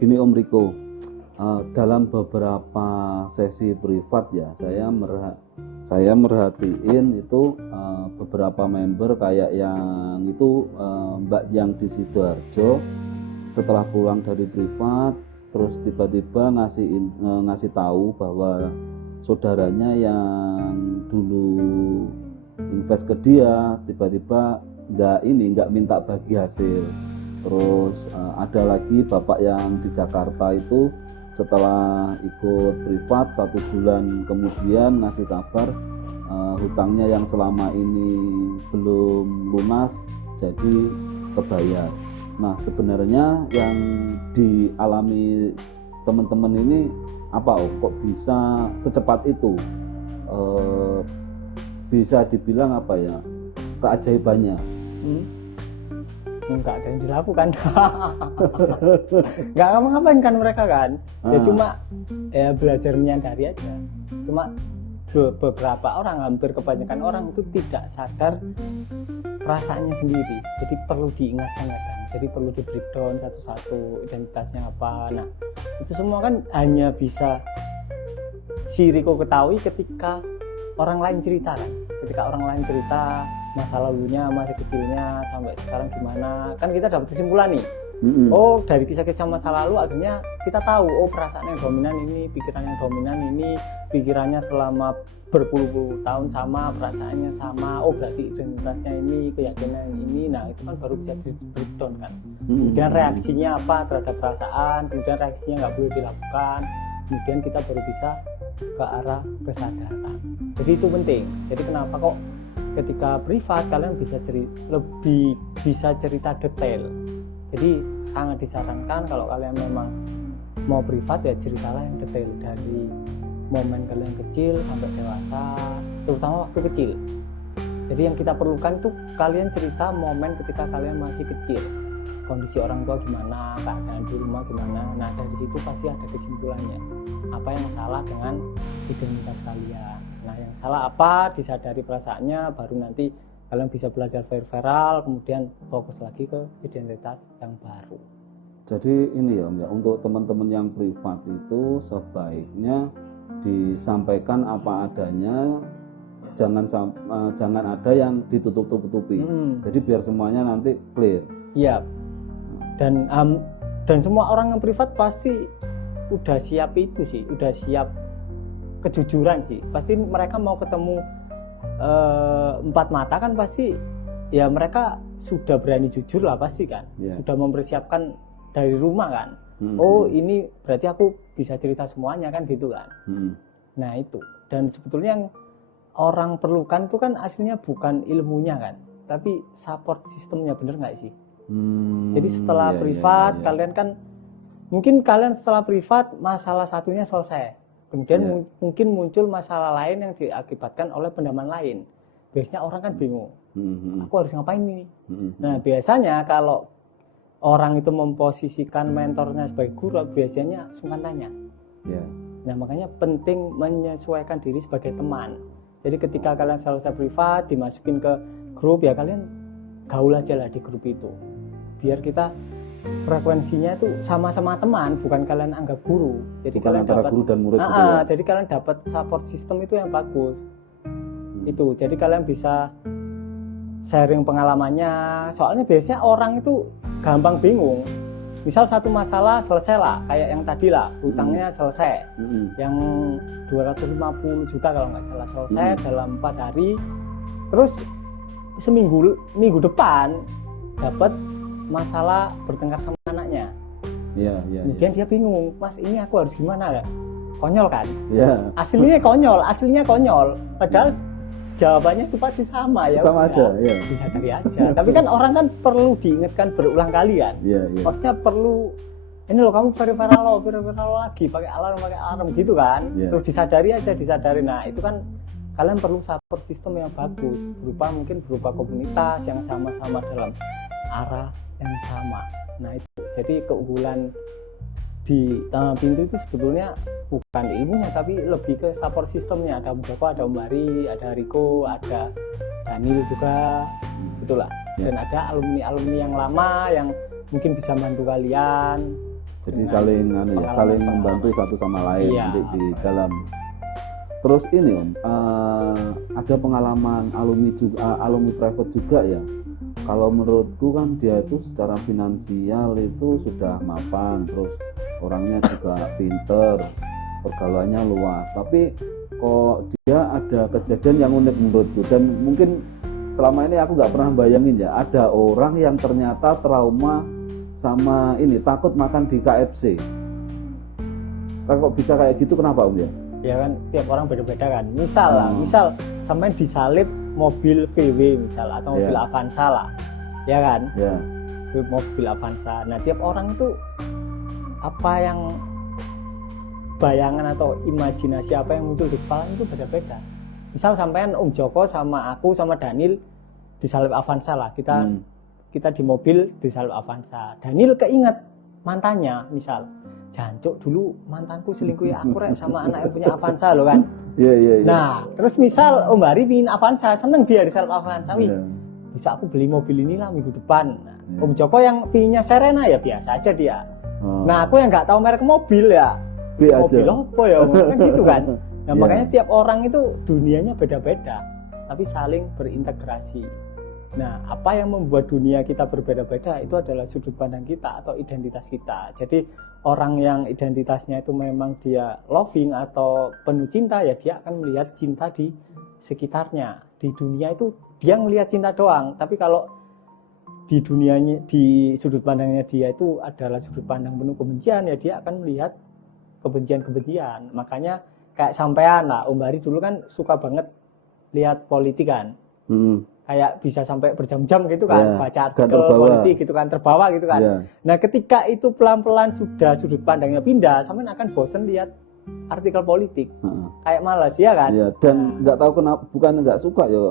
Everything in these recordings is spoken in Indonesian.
Gini Om Riko, dalam beberapa sesi privat ya, saya merhatiin itu beberapa member kayak yang itu Mbak yang di Sidoarjo setelah pulang dari privat terus tiba-tiba ngasih tahu bahwa saudaranya yang dulu invest ke dia tiba-tiba nggak minta bagi hasil. Terus ada lagi bapak yang di Jakarta itu setelah ikut privat 1 bulan kemudian ngasih kabar hutangnya yang selama ini belum lunas jadi kebayar. Nah sebenarnya yang dialami teman-teman ini apa kok bisa secepat itu? Bisa dibilang apa ya, keajaibannya? Enggak ada yang dilakukan. Enggak ngapa-ngapain kan mereka kan. Ya cuma ya belajar menyadari aja. Cuma beberapa orang, hampir kebanyakan orang itu tidak sadar perasaannya sendiri. Jadi perlu diingatkan kadang. Jadi perlu di breakdown satu-satu identitasnya apa. Nah, itu semua kan hanya bisa si Riko ketahui ketika orang lain cerita kan. Ketika orang lain cerita masa lalunya, masa kecilnya sampai sekarang gimana, kan kita dapat kesimpulan nih. Oh, dari kisah-kisah masa lalu akhirnya kita tahu, oh perasaan yang dominan ini, pikiran yang dominan ini, pikirannya selama berpuluh-puluh tahun sama, perasaannya sama, oh berarti identitasnya ini, keyakinan ini. Nah itu kan baru bisa di breakdown kan. Kemudian reaksinya apa terhadap perasaan, kemudian reaksinya nggak boleh dilakukan, kemudian kita baru bisa ke arah kesadaran. Jadi itu penting. Jadi kenapa kok ketika privat kalian lebih bisa cerita detail. Jadi sangat disarankan kalau kalian memang mau privat ya ceritalah yang detail dari momen kalian kecil sampai dewasa, terutama waktu kecil. Jadi yang kita perlukan tuh kalian cerita momen ketika kalian masih kecil, kondisi orang tua gimana, keadaan di rumah gimana. Nah dari situ pasti ada kesimpulannya apa yang salah dengan identitas kalian. Nah yang salah apa, disadari perasaannya, baru nanti kalian bisa belajar verbal, kemudian fokus lagi ke identitas yang baru. Jadi ini ya Om ya, untuk teman-teman yang privat itu sebaiknya disampaikan apa adanya, jangan ada yang ditutup-tutupi. Jadi biar semuanya nanti clear. Iya. Dan semua orang yang privat pasti udah siap itu sih, udah siap kejujuran sih. Pasti mereka mau ketemu 4 mata kan pasti ya mereka sudah berani jujur lah pasti kan. Sudah mempersiapkan dari rumah kan. Oh ini berarti aku bisa cerita semuanya kan gitu kan. Nah itu. Dan sebetulnya yang orang perlukan itu kan aslinya bukan ilmunya kan, tapi support sistemnya, bener nggak sih? Jadi setelah privat kalian kan mungkin kalian setelah privat masalah satunya selesai. Kemudian mungkin muncul masalah lain yang diakibatkan oleh pendaman lain. Biasanya orang kan bingung, aku harus ngapain ini? Nah biasanya kalau orang itu memposisikan mentornya sebagai guru, biasanya sungkan tanya. Nah makanya penting menyesuaikan diri sebagai teman. Jadi ketika kalian selesai privat, dimasukin ke grup ya kalian gaul aja lah di grup itu. Biar kita frekuensinya itu sama-sama teman, bukan kalian anggap guru. Jadi bukan kalian dapat guru dan murid gitu ya? Jadi kalian dapat support system itu yang bagus. Itu. Jadi kalian bisa sharing pengalamannya. Soalnya biasanya orang itu gampang bingung. Misal satu masalah selesai lah, kayak yang tadi lah, hutangnya selesai. Yang 250 juta kalau nggak salah selesai dalam 4 hari. Terus minggu depan dapat masalah bertengkar sama anaknya. Kemudian dia bingung, Mas ini aku harus gimana ya? Konyol kan? Aslinya konyol. Padahal jawabannya itu pasti sama ya. Sama aja, bisa dari aja. Tapi kan orang kan perlu diingatkan berulang kali kan. Maksudnya perlu ini loh kamu viral lagi pakai alarm gitu kan. Terus disadari. Nah itu kan kalian perlu support system yang bagus, berupa komunitas yang sama-sama dalam arah yang sama. Nah itu jadi keunggulan di Taman Pintu itu sebetulnya bukan ilmunya tapi lebih ke support sistemnya. Ada Om Joko, ada Om Bari, ada Riko, ada Daniel juga, itulah. Dan ada alumni yang lama yang mungkin bisa bantu kalian Jadi dengan saling saling membantu satu sama lain Iya. di dalam. Terus ini Om, ada pengalaman alumni private juga ya. Kalau menurutku kan dia itu secara finansial itu sudah mapan, terus orangnya juga pinter, pergaulannya luas. Tapi kok dia ada kejadian yang unik menurutku, dan mungkin selama ini aku nggak pernah bayangin ya, ada orang yang ternyata trauma sama ini, takut makan di KFC. Kok bisa kayak gitu, kenapa Om ya? Ya kan tiap orang beda-beda kan. Misal sampai disalib mobil VW misal atau mobil Yeah. Avanza lah. Ya kan? Ya, Mobil Avanza. Nah, tiap orang itu apa yang bayangan atau imajinasi apa yang muncul di kepala itu beda-beda. Misal sampean Om Joko sama aku sama Daniel disalib Avanza lah. Kita di mobil disalib Avanza. Daniel keinget mantannya misal. Jancuk dulu mantanku selingkuh ya aku rek sama anak yang punya Avanza loh kan. Iya. Nah, terus misal Om Bari pingin Avanza, seneng dia disalib Avanza. Wih, Iya. bisa aku beli mobil inilah minggu depan. Nah, Iya. Om Joko yang pinginnya Serena ya biasa aja dia. Oh. Nah, aku yang nggak tahu merek mobil ya. B aja. Mobil apa ya? Kan gitu kan. Nah, Iya. makanya tiap orang itu dunianya beda-beda, tapi saling berintegrasi. Nah, apa yang membuat dunia kita berbeda-beda itu adalah sudut pandang kita atau identitas kita. Jadi orang yang identitasnya itu memang dia loving atau penuh cinta, ya dia akan melihat cinta di sekitarnya. Di dunia itu dia melihat cinta doang, tapi kalau di dunianya, di sudut pandangnya dia itu adalah sudut pandang penuh kebencian, ya dia akan melihat kebencian-kebencian. Makanya kayak sampean lah, Om Bari dulu kan suka banget lihat politik kan. Kayak bisa sampai berjam-jam gitu kan, baca artikel politik gitu kan, terbawa gitu kan. Nah, ketika itu pelan-pelan sudah sudut pandangnya pindah, sampean akan bosen lihat artikel politik, kayak malas ya kan. Dan nggak tahu kenapa, bukan nggak suka ya,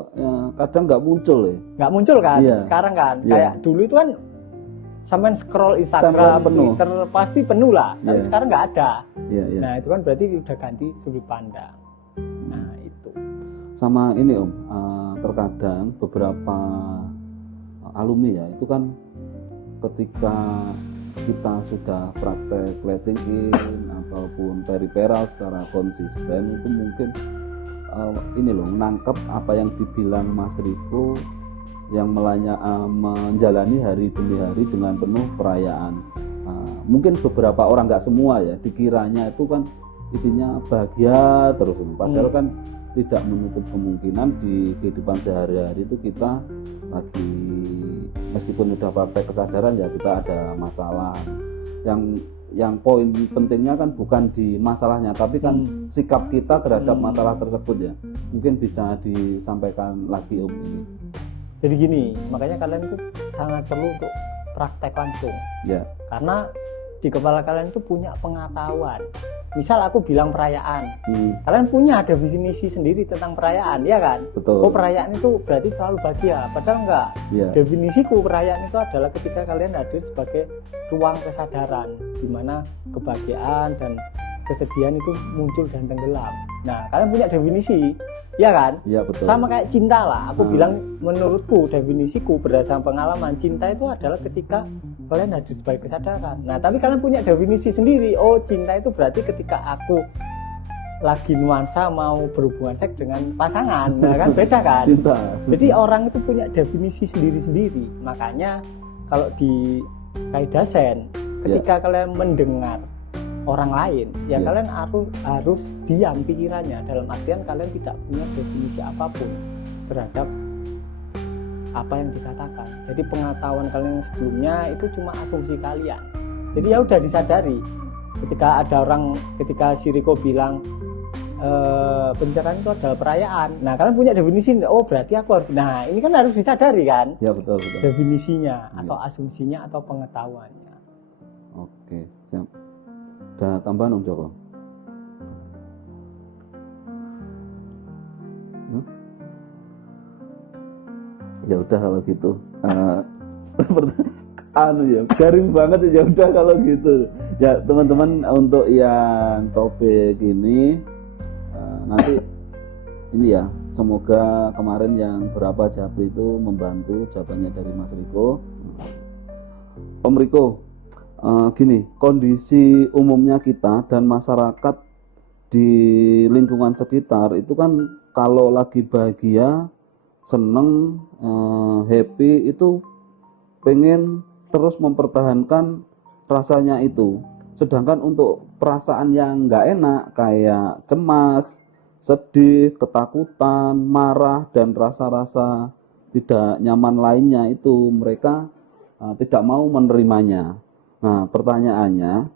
kadang nggak muncul ya. Nggak muncul kan, sekarang kan. Kayak dulu itu kan sampean scroll Instagram, Twitter pasti penuh lah, tapi sekarang nggak ada. Nah, itu kan berarti udah ganti sudut pandang. Nah, itu. Sama ini Om, terkadang beberapa alumni ya itu kan ketika kita sudah praktek letting in ataupun periperal secara konsisten itu mungkin ini loh, menangkap apa yang dibilang Mas Riko yang menjalani hari demi hari dengan penuh perayaan. Mungkin beberapa orang, nggak semua ya, dikiranya itu kan isinya bahagia terus, padahal kan tidak menutup kemungkinan di kehidupan sehari-hari itu kita lagi, meskipun udah praktek kesadaran ya, kita ada masalah. Yang poin pentingnya kan bukan di masalahnya, tapi kan sikap kita terhadap masalah tersebut ya. Mungkin bisa disampaikan lagi Om ini. Jadi gini, makanya kalian tuh sangat perlu untuk praktek langsung. Karena di kepala kalian itu punya pengetahuan. Misal aku bilang perayaan, kalian punya definisi sendiri tentang perayaan, ya kan? Betul. Oh, perayaan itu berarti selalu bahagia, padahal enggak. Definisiku perayaan itu adalah ketika kalian hadir sebagai ruang kesadaran, di mana kebahagiaan dan kesedihan itu muncul dan tenggelam. Nah, kalian punya definisi, ya kan? Iya, betul. Sama kayak cinta lah. Aku bilang menurutku, definisiku berdasarkan pengalaman, cinta itu adalah ketika kalian hadir sebagai kesadaran. Nah, tapi kalian punya definisi sendiri. Oh, cinta itu berarti ketika aku lagi nuansa mau berhubungan seks dengan pasangan. Nah, kan beda kan? Cinta. Jadi orang itu punya definisi sendiri-sendiri. Makanya kalau di kaidah Zen, ketika kalian mendengar orang lain, ya kalian harus diam pikirannya, dalam artian kalian tidak punya definisi apapun terhadap apa yang dikatakan. Jadi pengetahuan kalian yang sebelumnya itu cuma asumsi kalian. Jadi ya udah disadari. Ketika ada orang, ketika si Riko bilang pencerahan itu adalah perayaan. Nah, kalian punya definisi. Oh, berarti aku harus. Nah, ini kan harus disadari kan? Ya, betul. Definisinya atau asumsinya atau pengetahuannya. Oke, siap. Ada tambahan Om Joko? Ya udah kalau gitu. Ya, garing banget ya udah kalau gitu. Ya teman-teman, untuk yang topik ini nanti ini ya, semoga kemarin yang berapa Japri itu membantu jawabannya dari Mas Riko. Om Riko, Gini, kondisi umumnya kita dan masyarakat di lingkungan sekitar itu kan kalau lagi bahagia, seneng, happy itu pengen terus mempertahankan rasanya itu. Sedangkan untuk perasaan yang nggak enak kayak cemas, sedih, ketakutan, marah, dan rasa-rasa tidak nyaman lainnya itu mereka tidak mau menerimanya. Nah, pertanyaannya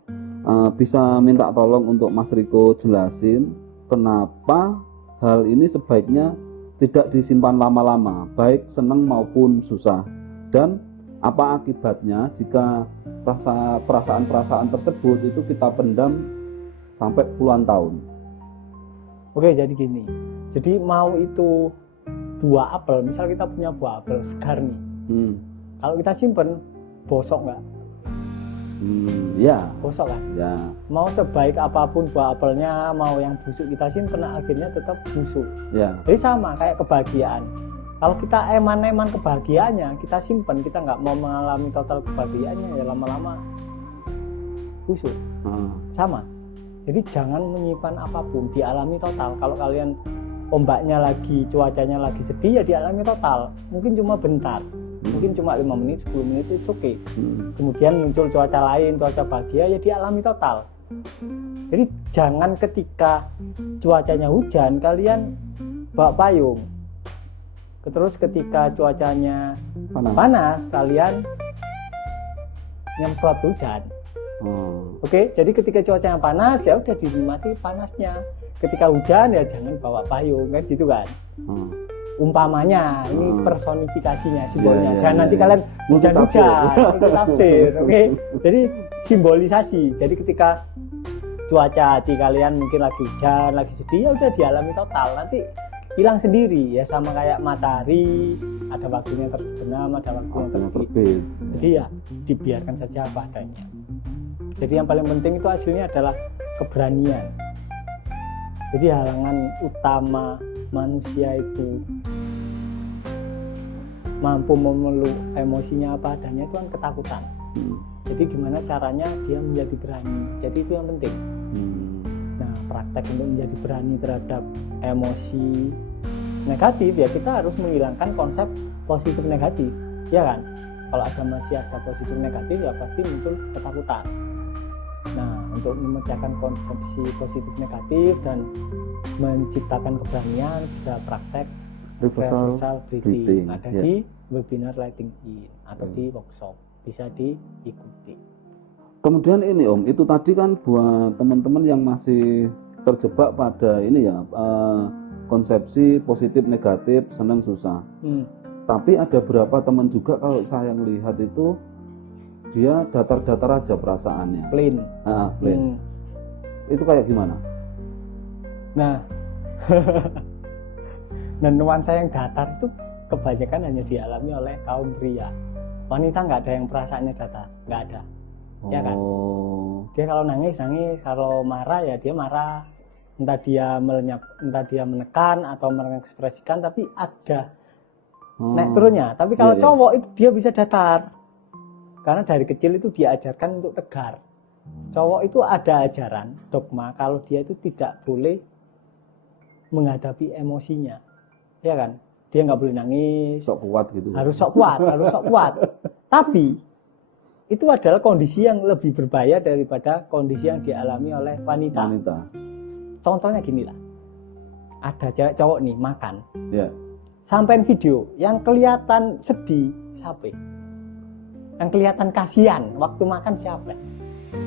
bisa minta tolong untuk Mas Riko jelasin kenapa hal ini sebaiknya tidak disimpan lama-lama, baik senang maupun susah, dan apa akibatnya jika perasaan-perasaan tersebut itu kita pendam sampai puluhan tahun. Oke, jadi gini. Jadi mau itu buah apel, misal kita punya buah apel segar nih. Kalau kita simpen, bosok nggak? Ya. Bosok kan? Ya. Mau sebaik apapun buah apelnya, mau yang busuk kita simpen, akhirnya tetap busuk. Ya. Jadi sama kayak kebahagiaan. Kalau kita eman-eman kebahagiaannya, kita simpen, kita nggak mau mengalami total kebahagiaannya, ya lama-lama busuk. Sama. Jadi jangan menyimpan apapun, dialami total. Kalau kalian ombaknya lagi, cuacanya lagi sedih, ya dialami total. Mungkin cuma bentar, mungkin cuma 5 menit, 10 menit, itu oke. Kemudian muncul cuaca lain, cuaca bahagia, ya dialami total. Jadi jangan ketika cuacanya hujan, kalian bawa payung. Terus ketika cuacanya panas kalian nyemprot hujan. Oke, jadi ketika cuacanya panas ya udah dinikmati panasnya. Ketika hujan ya jangan bawa payung, kan gitu kan. Umpamanya ini personifikasinya, simbolnya. Jangan nanti kalian hujan-hujan, itu tafsir. Oke. Jadi simbolisasi. Jadi ketika cuaca hati kalian mungkin lagi hujan, lagi sedih, ya udah dialami total. Nanti hilang sendiri, ya sama kayak matahari, ada waktunya terbenam, ada waktunya terbit. Jadi ya dibiarkan saja apa adanya. Jadi yang paling penting itu hasilnya adalah keberanian. Jadi halangan utama manusia itu mampu memeluk emosinya apa adanya itu kan ketakutan. Jadi gimana caranya dia menjadi berani. Jadi itu yang penting. Nah, praktek untuk menjadi berani terhadap emosi negatif ya kita harus menghilangkan konsep positif negatif, ya kan? Kalau masih ada positif negatif ya pasti muncul ketakutan. Nah, untuk memecahkan konsepsi positif negatif dan menciptakan keberanian bisa praktek reversal breathing. Ada di webinar Lighting In atau di workshop, bisa diikuti. Kemudian ini Om, itu tadi kan buat teman-teman yang masih terjebak pada ini ya, konsepsi positif negatif, senang susah. Tapi ada beberapa teman juga kalau saya melihat itu dia datar-datar aja perasaannya. Plain. Plain. Itu kayak gimana? Nah, dan nuansa yang datar itu kebanyakan hanya dialami oleh kaum pria. Wanita nggak ada yang perasaannya datar, nggak ada. Ya kan? Dia kalau nangis, kalau marah ya dia marah. Entah dia melenyap, entah dia menekan atau mengekspresikan, tapi ada naik turunnya. Tapi kalau cowok itu dia bisa datar. Karena dari kecil itu diajarkan untuk tegar. Cowok itu ada ajaran, dogma, kalau dia itu tidak boleh menghadapi emosinya. Ya kan? Dia nggak boleh nangis. Sok kuat gitu. Harus sok kuat. Tapi itu adalah kondisi yang lebih berbahaya daripada kondisi yang dialami oleh wanita. Contohnya gini lah, ada cewek cowok nih makan, sampein video yang kelihatan sedih siapa? Yang kelihatan kasihan waktu makan siapa?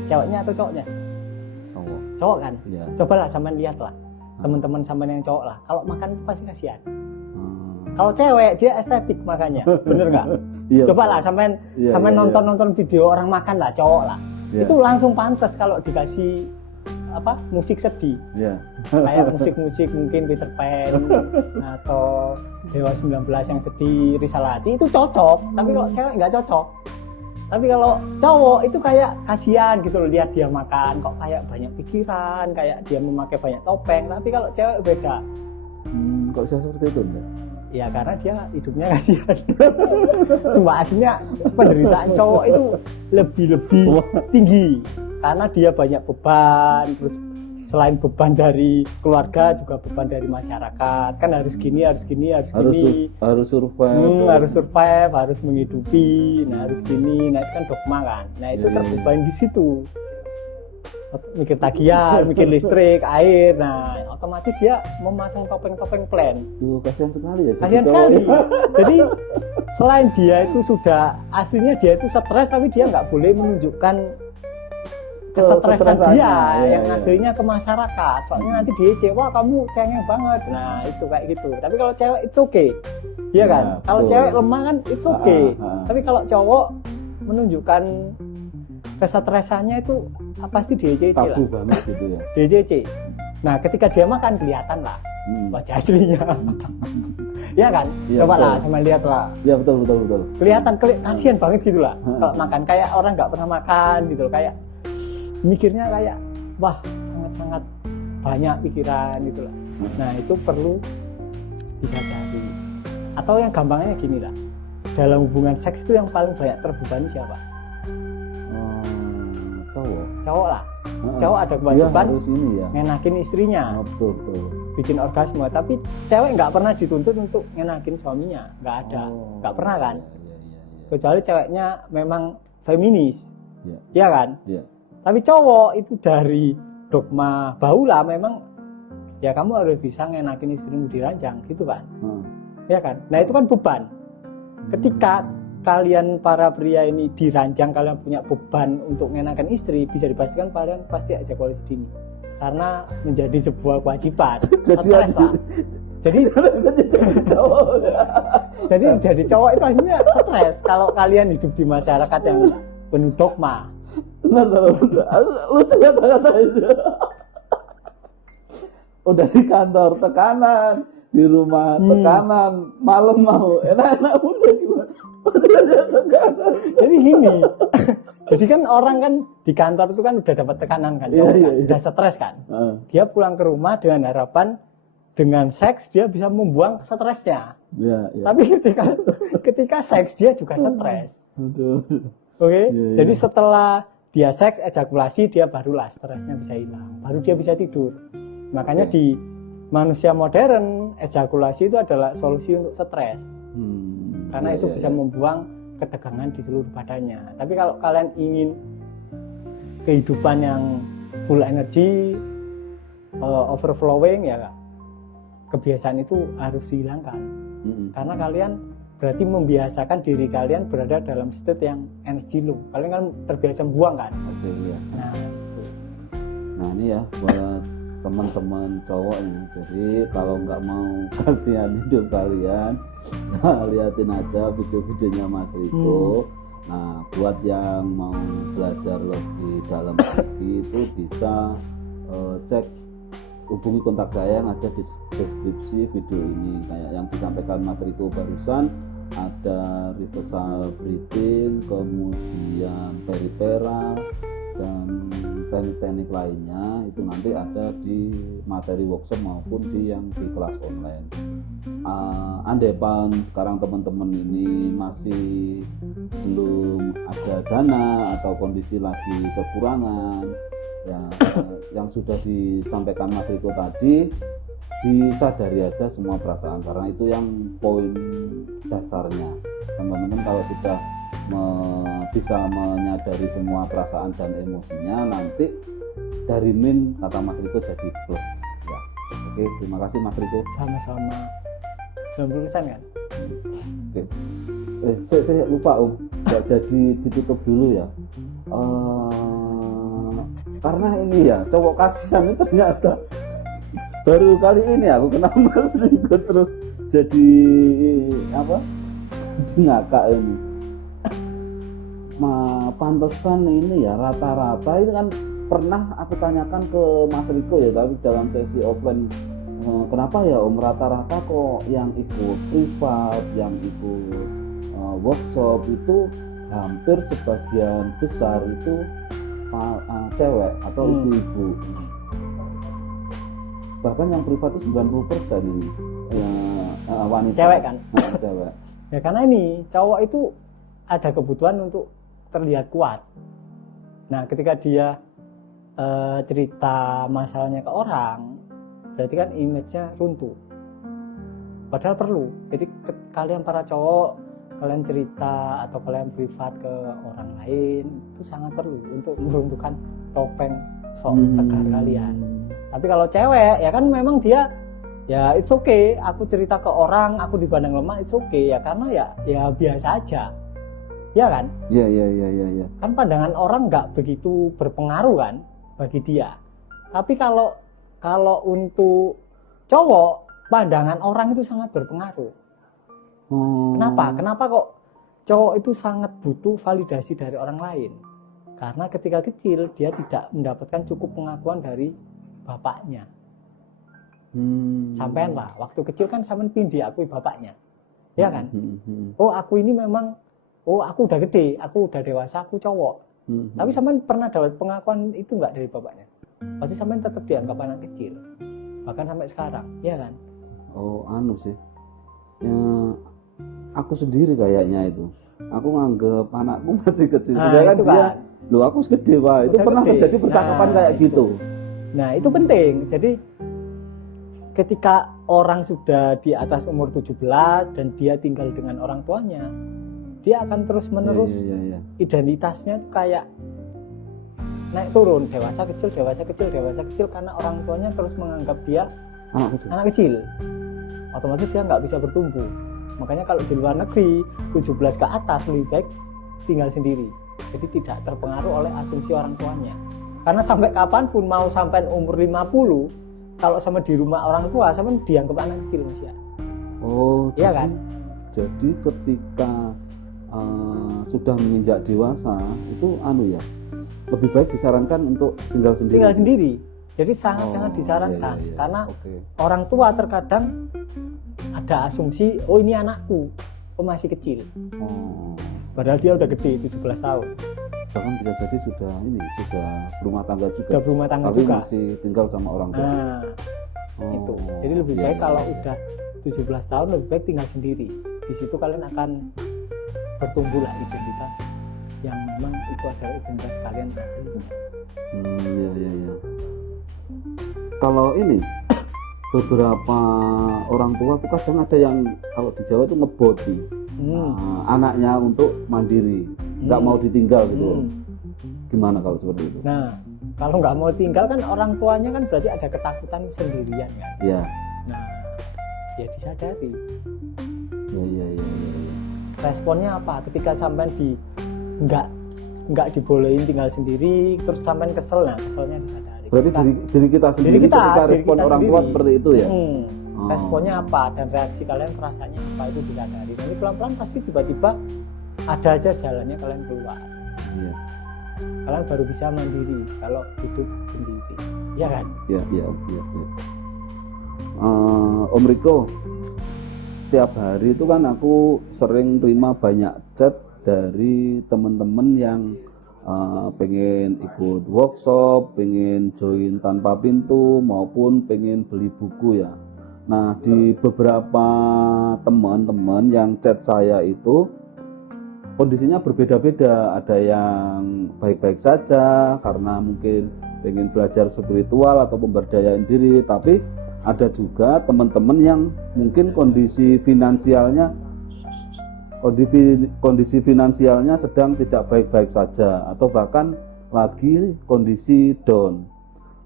Ceweknya atau cowoknya? Cowok kan? Cobalah sampein lihat lah, teman-teman sampein yang cowok lah, kalau makan itu pasti kasihan. Kalau cewek dia estetik makanya, bener nggak? Cobalah sampein nonton video orang makan lah, cowok lah, itu langsung pantas kalau dikasih musik sedih, kayak musik mungkin Peter Pan atau Dewa 19 yang sedih, Risalati itu cocok. Tapi kalau cewek nggak cocok. Tapi kalau cowok itu kayak kasihan gitu loh, lihat dia makan kok kayak banyak pikiran, kayak dia memakai banyak topeng. Tapi kalau cewek beda. Kok bisa seperti itu enggak? Ya karena dia hidupnya kasihan. Sumpah aslinya penderitaan cowok itu lebih tinggi karena dia banyak beban, terus selain beban dari keluarga juga beban dari masyarakat. Kan harus gini, harus survive, harus menghidupi, nah harus gini, nah itu kan dogma kan. Nah itu terbebani di situ. Mikir tagihan, mikir listrik, air, nah otomatis dia memasang topeng-topeng plan. Kasihan sekali ya. Kasihan sekali. Jadi selain dia itu sudah aslinya dia itu stres, tapi dia nggak boleh menunjukkan kesetresan dia yang aslinya ke masyarakat. Soalnya nanti dia cewek, kamu cengeng banget. Nah itu kayak gitu. Tapi kalau cewek it's okay, iya kan? Kalau cewek lemah kan it's okay. Tapi kalau cowok menunjukkan kesetresannya itu pasti DJC lah. Tabu banget gitu ya. DJC. Nah, ketika dia makan kelihatan lah wajah aslinya. Iya kan? Ya, coba betul. lah, sama lihat lah. Iya betul. Kelihatan kasihan banget gitu lah. Kalau makan kayak orang nggak pernah makan gitu loh, kayak mikirnya kayak wah sangat-sangat banyak pikiran gitu lah. Nah, itu perlu disadari. Atau yang gampangnya gini lah. Dalam hubungan seks itu yang paling banyak terbebani siapa? Cowok lah. Cowok ada kewajiban ngenakin istrinya, betul. bikin orgasme. Tapi cewek nggak pernah dituntut untuk ngenakin suaminya, nggak ada, nggak pernah kan? Kecuali ceweknya memang feminis, ya kan? Tapi cowok itu dari dogma baula memang ya kamu harus bisa ngenakin istrimu di ranjang, gitu kan? Ya kan? Nah itu kan beban. Ketika kalian para pria ini diranjang, kalian punya beban untuk ngenakan istri, bisa dipastikan kalian pasti ejakulasi dini karena menjadi sebuah kewajiban. Stres lah. Jadi cowok itu akhirnya stres kalau kalian hidup di masyarakat yang penuh dogma. Benar. Lucu banget itu. Udah di kantor tekanan, di rumah tekanan, malam mau enak-enak udah gimana? Jadi gini, jadi kan orang kan di kantor itu kan udah dapat tekanan kan, udah stres kan. Dia pulang ke rumah dengan harapan dengan seks dia bisa membuang stresnya. Tapi ketika seks dia juga stres. Oke. Jadi setelah dia seks ejakulasi dia barulah stresnya bisa hilang, baru dia bisa tidur. Makanya di manusia modern ejakulasi itu adalah solusi untuk stres. Karena itu bisa membuang ketegangan di seluruh badannya. Tapi kalau kalian ingin kehidupan yang full energy, overflowing, ya kebiasaan itu harus dihilangkan. Karena kalian berarti membiasakan diri kalian berada dalam state yang energi low. Kalian kan terbiasa buang kan. Nah ini ya buat teman-teman cowok ini. Jadi kalau nggak mau kasihan hidup kalian, nah, liatin aja video-videonya Mas Riko. Nah, buat yang mau belajar lebih dalam lagi itu bisa cek, hubungi kontak saya yang ada di deskripsi video ini. Kayak yang disampaikan Mas Riko barusan, ada reversal breathing, kemudian periferal, dan teknik-teknik lainnya itu nanti ada di materi workshop maupun di kelas online. Andepan sekarang teman-teman ini masih belum ada dana atau kondisi lagi kekurangan, ya yang sudah disampaikan Mas Riko tadi, disadari aja semua perasaan karena itu yang poin dasarnya. Teman-teman kalau sudah bisa menyadari semua perasaan dan emosinya, nanti dari min kata Mas Riko jadi plus ya. Oke, terima kasih Mas Riko. Sama-sama. 90% kan? Oke. Saya lupa Om, nggak jadi ditutup dulu ya. Karena ini ya cowok kasihan itu ternyata baru kali ini aku kenal Mas Riko terus jadi apa? Ngakak ini. Pantesan ini ya rata-rata itu kan pernah aku tanyakan ke Mas Riko ya, tapi dalam sesi offline, kenapa ya Om rata-rata kok yang ikut privat, yang ikut workshop itu hampir sebagian besar itu cewek atau ibu-ibu. bahkan yang privat itu 90% ini wanita. Cewek kan? Cewek. Ya karena ini cowok itu ada kebutuhan untuk terlihat kuat. Nah ketika dia cerita masalahnya ke orang, berarti kan image-nya runtuh. Padahal perlu. Jadi kalian para cowok, kalian cerita atau kalian privat ke orang lain itu sangat perlu untuk meruntuhkan topeng sok tegar kalian. Tapi kalau cewek ya kan memang dia ya it's okay, aku cerita ke orang, aku dipandang lemah, it's okay ya karena ya biasa aja. Ya kan? Iya. Kan pandangan orang nggak begitu berpengaruh kan bagi dia. Tapi kalau untuk cowok, pandangan orang itu sangat berpengaruh. Kenapa kok cowok itu sangat butuh validasi dari orang lain? Karena ketika kecil dia tidak mendapatkan cukup pengakuan dari bapaknya. Sampean lah, waktu kecil kan sampean pin diakui bapaknya. Ya kan? Oh, aku ini memang aku udah gede, aku udah dewasa, aku cowok. Tapi sampean pernah dapat pengakuan itu nggak dari bapaknya? Pasti sampean tetap dianggap anak kecil. Bahkan sampai sekarang, ya kan? Oh, sih. Ya, aku sendiri kayaknya itu. Aku nganggep anakku masih kecil. Sedangkan dia, loh aku gede, Pak. Itu pernah terjadi percakapan kayak gitu. Nah, itu penting. Jadi ketika orang sudah di atas umur 17 dan dia tinggal dengan orang tuanya, dia akan terus menerus identitasnya itu kayak naik turun, dewasa kecil karena orang tuanya terus menganggap dia anak kecil. Otomatis dia nggak bisa bertumbuh. Makanya kalau di luar negeri 17 ke atas lebih baik tinggal sendiri. Jadi tidak terpengaruh oleh asumsi orang tuanya. Karena sampai kapanpun mau sampai umur 50, kalau sama di rumah orang tua sama dianggap anak kecil Mas ya. Oh, iya kan? Jadi ketika sudah menginjak dewasa itu lebih baik disarankan untuk tinggal sendiri. Jadi sangat disarankan karena orang tua terkadang ada asumsi ini anakku, masih kecil. Padahal dia udah gede 17 tahun. Bahkan bisa jadi sudah berumah tangga juga. Sudah berumah tangga tapi juga. Masih tinggal sama orang tua. Itu. Jadi lebih baik kalau udah 17 tahun lebih baik tinggal sendiri. Di situ kalian akan bertumbuhlah identitas yang memang itu adalah identitas kalian aslinya. Iya. Kalau ini beberapa orang tua tuh kadang ada yang kalau di Jawa itu ngeboti anaknya untuk mandiri, nggak mau ditinggal gitu. Gimana kalau seperti itu? Nah, kalau nggak mau tinggal kan orang tuanya kan berarti ada ketakutan sendirian kan. Iya. Nah, ya disadari. Iya. Responnya apa ketika sampean nggak dibolehin tinggal sendiri terus sampean keselnya disadari. Berarti diri kita sendiri ketika respon orang tua seperti itu ya. Responnya apa dan reaksi kalian rasanya apa itu disadari. Nanti pelan-pelan pasti tiba-tiba ada aja jalannya kalian keluar. Iya. Kalian baru bisa mandiri kalau hidup sendiri. Iya kan? Iya. Om Riko, tiap hari itu kan aku sering terima banyak chat dari teman-teman yang pengen ikut workshop, pengen join tanpa pintu maupun pengen beli buku ya. Nah, di beberapa teman-teman yang chat saya itu kondisinya berbeda-beda. Ada yang baik-baik saja karena mungkin pengen belajar spiritual atau pemberdayaan diri, tapi ada juga teman-teman yang mungkin kondisi finansialnya sedang tidak baik-baik saja atau bahkan lagi kondisi down.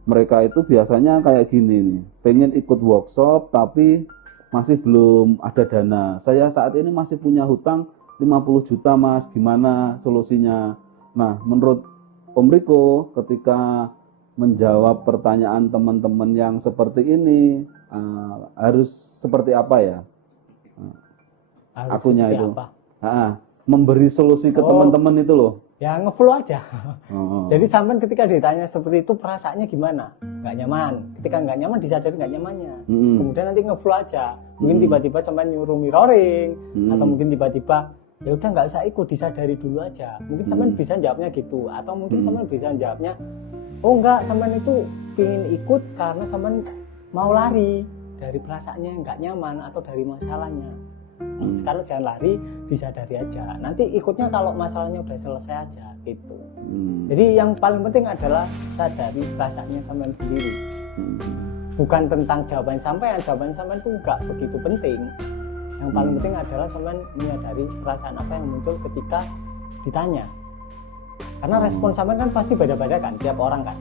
Mereka itu biasanya kayak gini nih, pengen ikut workshop tapi masih belum ada dana. Saya saat ini masih punya hutang 50 juta Mas, gimana solusinya? Nah, menurut Om Riko ketika menjawab pertanyaan teman-teman yang seperti ini harus seperti apa ya? Akunya itu memberi solusi ke teman-teman itu loh. Ya ngeflow aja. Jadi sampai ketika ditanya seperti itu perasaannya gimana? Nggak nyaman. Ketika nggak nyaman disadari nggak nyamannya. Kemudian nanti ngeflow aja. Mungkin tiba-tiba sampai nyuruh mirroring atau mungkin tiba-tiba ya udah nggak usah ikut, disadari dulu aja. Mungkin sampai bisa jawabnya gitu atau mungkin sampai bisa jawabnya oh enggak, sampean itu pingin ikut karena sampean mau lari dari perasaannya yang nggak nyaman atau dari masalahnya. Sekarang jangan lari, disadari aja. Nanti ikutnya kalau masalahnya udah selesai aja gitu. Jadi yang paling penting adalah sadari perasaannya sampean sendiri. Bukan tentang jawaban sampean itu nggak begitu penting. Yang paling penting adalah sampean menyadari perasaan apa yang muncul ketika ditanya. Karena respon sampean kan pasti beda-beda kan, tiap orang kan.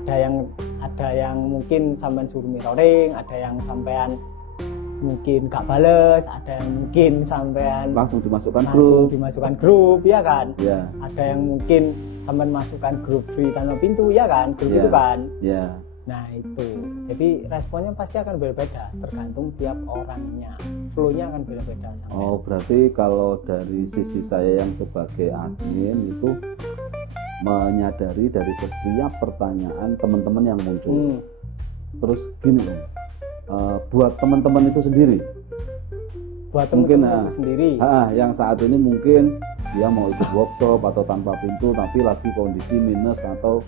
Ada yang mungkin sampean suruh mirroring, ada yang sampean mungkin gak bales, ada yang mungkin sampean langsung dimasukkan grup, ya kan? Ya. Ada yang mungkin sampean masukkan grup free tanpa pintu, ya kan? Grup itu kan? Ya. Nah itu, jadi responnya pasti akan berbeda, tergantung tiap orangnya, flow-nya akan beda-beda. Oh berarti kalau dari sisi saya yang sebagai admin itu menyadari dari setiap pertanyaan teman-teman yang muncul. Terus gini Om, buat teman-teman itu sendiri. Buat teman-teman itu sendiri. Yang saat ini mungkin dia mau ikut workshop atau tanpa pintu, tapi lagi kondisi minus atau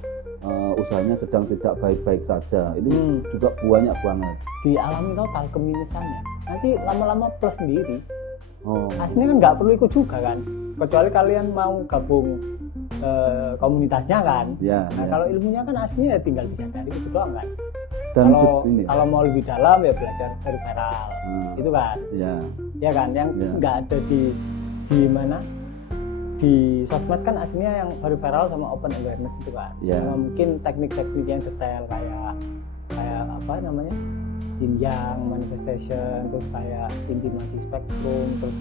usahanya sedang tidak baik-baik saja. Ini juga banyak banget. Dialami total keminusannya. Nanti lama-lama plus sendiri. Aslinya kan nggak perlu ikut juga kan, kecuali kalian mau gabung komunitasnya kan. Kalau ilmunya kan aslinya ya tinggal disadari itu doang kan. Dan kalau mau lebih dalam ya belajar referral itu kan. Ya kan yang nggak ada di mana di sosmed kan aslinya yang referral sama open awareness itu kan. Sama mungkin teknik-teknik yang detail kayak apa namanya yin yang manifestation, terus kayak intimasi spektrum, terus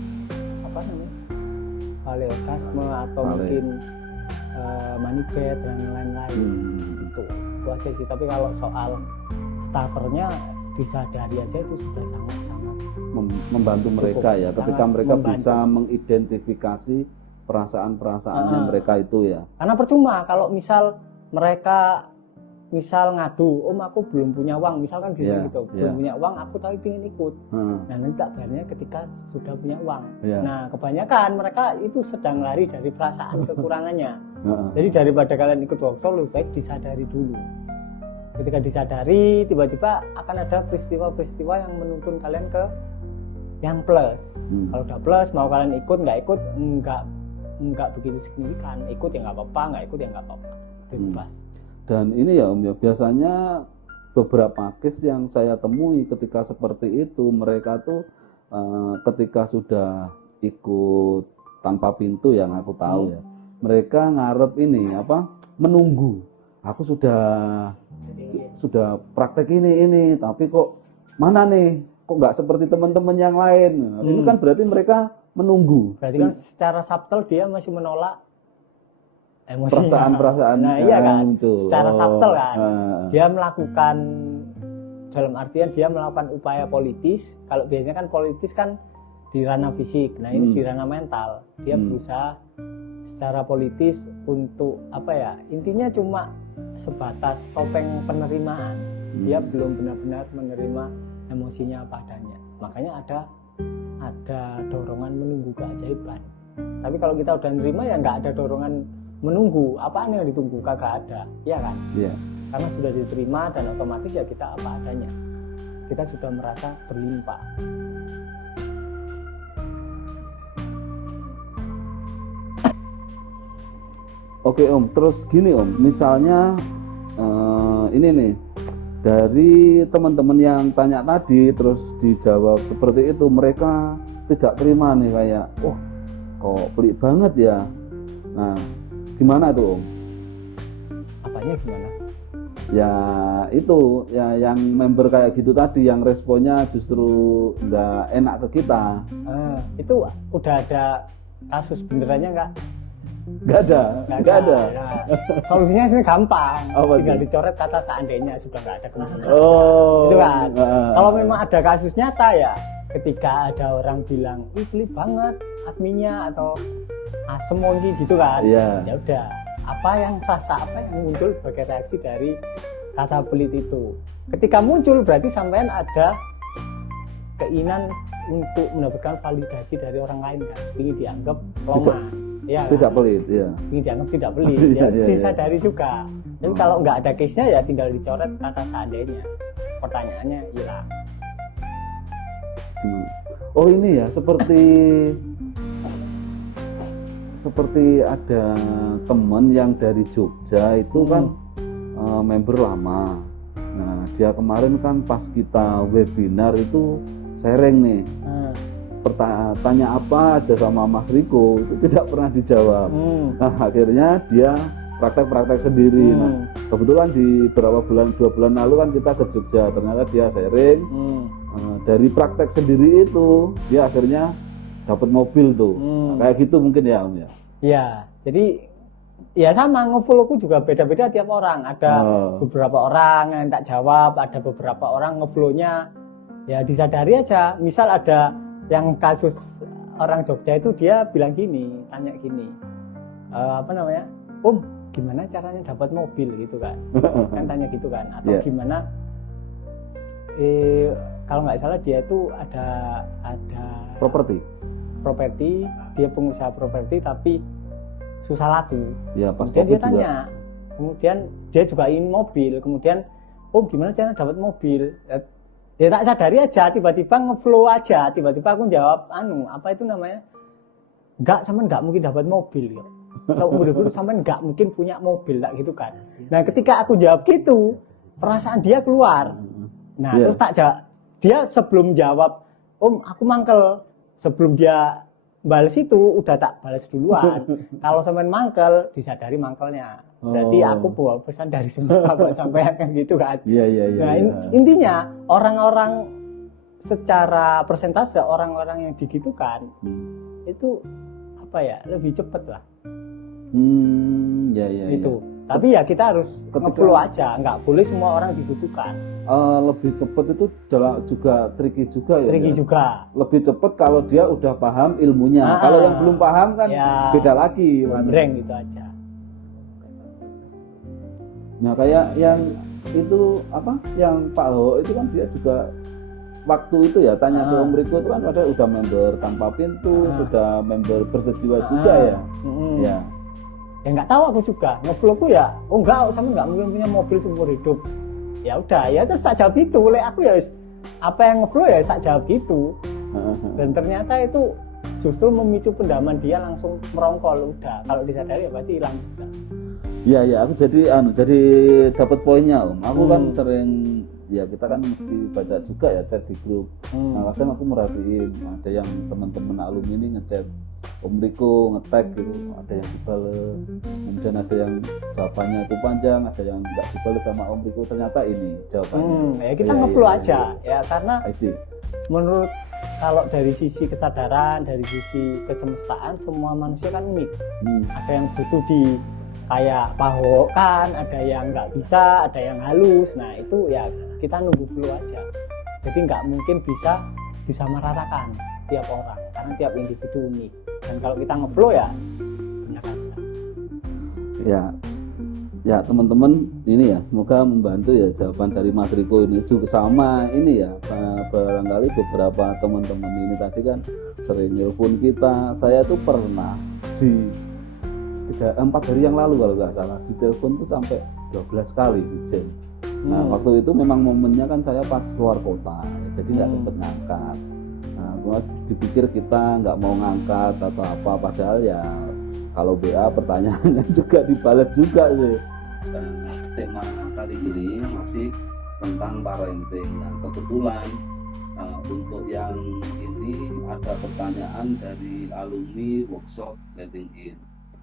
apa namanya paleokasme atau mungkin manifest dan lain-lain. Itu aja sih. Tapi kalau soal starternya disadari aja itu sudah sangat-sangat membantu mereka ya, ketika mereka bisa mengidentifikasi perasaan-perasaannya mereka itu ya. Karena percuma kalau misal mereka ngadu, Om aku belum punya uang, misalkan gitu, belum punya uang, aku tapi pengen ikut. Nah nanti tak bayarnya ketika sudah punya uang. Nah kebanyakan mereka itu sedang lari dari perasaan kekurangannya. Jadi daripada kalian ikut workshop lebih baik disadari dulu. Ketika disadari, tiba-tiba akan ada peristiwa-peristiwa yang menuntun kalian ke yang plus. Kalau udah plus, mau kalian ikut, nggak ikut, nggak begitu signifikan. Ikut ya nggak apa-apa, nggak ikut ya nggak apa-apa. Bebas. Dan ini ya Om ya, biasanya beberapa case yang saya temui ketika seperti itu, mereka tuh ketika sudah ikut tanpa pintu yang aku tahu ya, mereka ngarep ini apa, menunggu. Aku sudah praktek ini, tapi kok mana nih, kok nggak seperti teman-teman yang lain. Ini kan berarti mereka menunggu. Berarti kan secara subtle dia masih menolak perasaan-perasaan iya kan muncul. Secara subtle kan dia melakukan, dalam artian dia melakukan upaya politis. Kalau biasanya kan politis kan di ranah fisik, nah ini di ranah mental. Dia berusaha secara politis untuk apa ya, intinya cuma sebatas topeng penerimaan. Dia belum benar-benar menerima emosinya apa adanya. Makanya ada dorongan menunggu keajaiban. Tapi kalau kita udah nerima ya nggak ada dorongan menunggu. Apaan yang ditunggu? Kagak ada, ya kan? Karena sudah diterima dan otomatis ya kita apa adanya. Kita sudah merasa berlimpah. Oke Om, terus gini Om, misalnya ini nih, dari teman-teman yang tanya tadi terus dijawab seperti itu, mereka tidak terima nih, kayak kok pelik banget ya. Nah gimana tuh Om? Apanya gimana? Ya itu ya, yang member kayak gitu tadi, yang responnya justru nggak enak ke kita. Itu udah ada kasus benerannya nggak? Nggak ada. Nah, solusinya ini gampang. Tinggal dicoret kata seandainya, sudah nggak ada kemungkinan. Itu kan. Kalau memang ada kasus nyata ya, ketika ada orang bilang, ih pelit banget adminnya atau asem gitu kan. Ya udah, apa yang muncul sebagai reaksi dari kata pelit itu. Ketika muncul berarti sampean ada keinginan untuk mendapatkan validasi dari orang lain kan. Ingin dianggap lemah. Tidak pelit, Ingin dianggap tidak pelit, disadari juga. Tapi kalau nggak ada case-nya ya tinggal dicoret kata seandainya. pertanyaannya hilang. Gimana? Oh ini ya, seperti ada teman yang dari Jogja itu kan member lama. Nah dia kemarin kan pas kita webinar itu sharing nih, tanya apa aja sama Mas Riko itu tidak pernah dijawab. Nah akhirnya dia praktek sendiri. Nah kebetulan di beberapa bulan, 2 bulan lalu kan kita ke Jogja, ternyata dia sharing dari praktek sendiri itu dia akhirnya dapat mobil tuh. Nah, kayak gitu mungkin ya Om ya. Ya, jadi ya sama, ngefollowku juga beda-beda tiap orang. Ada beberapa orang yang tak jawab, ada beberapa orang ngefollownya ya disadari aja. Misal ada yang kasus orang Jogja itu dia bilang gini, tanya gini, Om, gimana caranya dapat mobil gitu kan? Kan tanya gitu kan? Atau gimana? Kalau nggak salah dia itu ada properti, dia pengusaha properti tapi susah laku. Ya, pas kemudian dia juga tanya, kemudian dia juga ingin mobil, kemudian gimana cara dapat mobil? Ya tak sadari aja, tiba-tiba ngeflow aja, tiba-tiba aku jawab, apa itu namanya? Nggak mungkin dapat mobil ya. Seumur hidup sampean nggak mungkin punya mobil, tak gitu kan? Nah ketika aku jawab gitu, perasaan dia keluar. Nah terus tak jawab, dia sebelum jawab, Om aku mangkel, sebelum dia balas itu udah tak balas duluan. Kalau sampean mangkel, disadari mangkelnya. Berarti aku bawa pesan dari semesta buat sampean kan gitu kan. Nah intinya orang-orang secara persentase orang-orang yang digitukan itu apa ya, lebih cepet lah. Itu. Tapi ya kita harus nge-flow aja, nggak boleh semua orang dibutuhkan. Lebih cepat itu juga tricky juga ya. Tricky juga. Lebih cepat kalau dia udah paham ilmunya. Kalau yang belum paham kan beda lagi. Breng gitu aja. Nah kayak yang itu yang Pak Ho itu kan dia juga waktu itu ya tanya ke Om Riko itu kan padahal udah member tanpa pintu, sudah member bersejiwa juga ya. Ya. Ya nggak tahu aku juga, ngeflowku ya, enggak, sama nggak mungkin punya mobil seumur hidup. Ya udah, ya terus tak jawab gitu, aku ya apa yang ngeflow ya tak jawab gitu. Dan ternyata itu justru memicu pendaman dia langsung merongkol, udah. Kalau disadari ya pasti hilang sudah. Iya, aku jadi dapat poinnya Om. Aku kan sering, ya kita kan mesti baca juga ya chat di grup. Nah kadang aku merhatiin ada yang teman-teman alumni ini ngechat Om Riko, nge-tag gitu, ada yang dibales, kemudian ada yang jawabannya itu panjang, ada yang nggak dibales sama Om Riko, ternyata ini jawabannya. Ya kita nge-flow aja ya, karena menurut kalau dari sisi kesadaran, dari sisi kesemestaan, semua manusia kan unik. Ada yang butuh di kayak paho kan, ada yang nggak bisa, ada yang halus. Nah itu ya kita nunggu flow aja. Jadi nggak mungkin bisa disamaratakan tiap orang, karena tiap individu unik. Dan kalau kita ngeflow ya benar aja. Ya teman-teman ini ya, semoga membantu ya jawaban dari Mas Riko ini juga sama ini ya. Barangkali beberapa teman-teman ini tadi kan sering nelpon kita. Saya tuh pernah di 4 hari yang lalu kalau nggak salah di telepon tuh sampai 12 kali di jam. Nah waktu itu memang momennya kan saya pas keluar kota ya, jadi nggak sempet ngangkat. Nah cuma dipikir kita nggak mau ngangkat atau apa, padahal ya kalau BA pertanyaannya juga dibalas juga sih. Dan tema kali ini masih tentang parenting. Nah kebetulan untuk yang ini ada pertanyaan dari alumni workshop LinkedIn.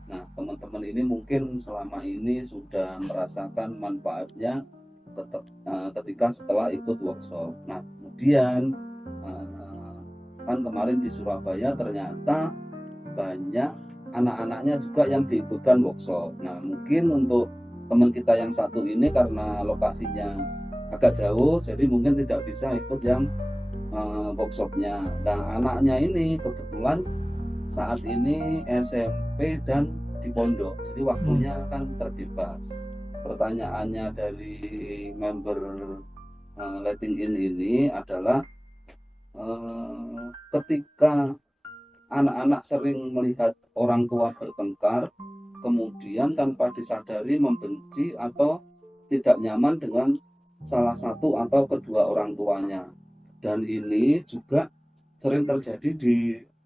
Nah, teman-teman ini mungkin selama ini sudah merasakan manfaatnya ketika setelah ikut workshop. Nah, kemudian kan kemarin di Surabaya ternyata banyak anak-anaknya juga yang diikutkan workshop. Nah, mungkin untuk teman kita yang satu ini karena lokasinya agak jauh, jadi mungkin tidak bisa ikut yang workshopnya. Nah, anaknya ini kebetulan saat ini SMP dan di pondok, jadi waktunya kan terbebas. Pertanyaannya dari member Letting In ini adalah ketika anak-anak sering melihat orang tua bertengkar, kemudian tanpa disadari membenci atau tidak nyaman dengan salah satu atau kedua orang tuanya. Dan ini juga sering terjadi di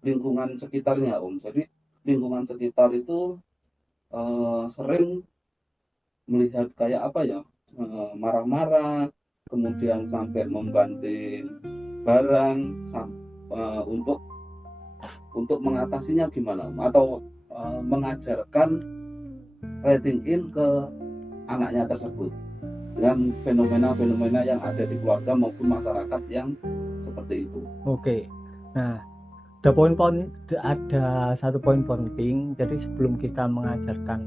lingkungan sekitarnya, Om. Jadi lingkungan sekitar itu sering melihat kayak apa ya, marah-marah, kemudian sampai membanting barang untuk mengatasinya gimana, Om? Atau mengajarkan letting in ke anaknya tersebut dengan fenomena-fenomena yang ada di keluarga maupun masyarakat yang seperti itu. Oke. Nah, ada satu poin penting. Jadi sebelum kita mengajarkan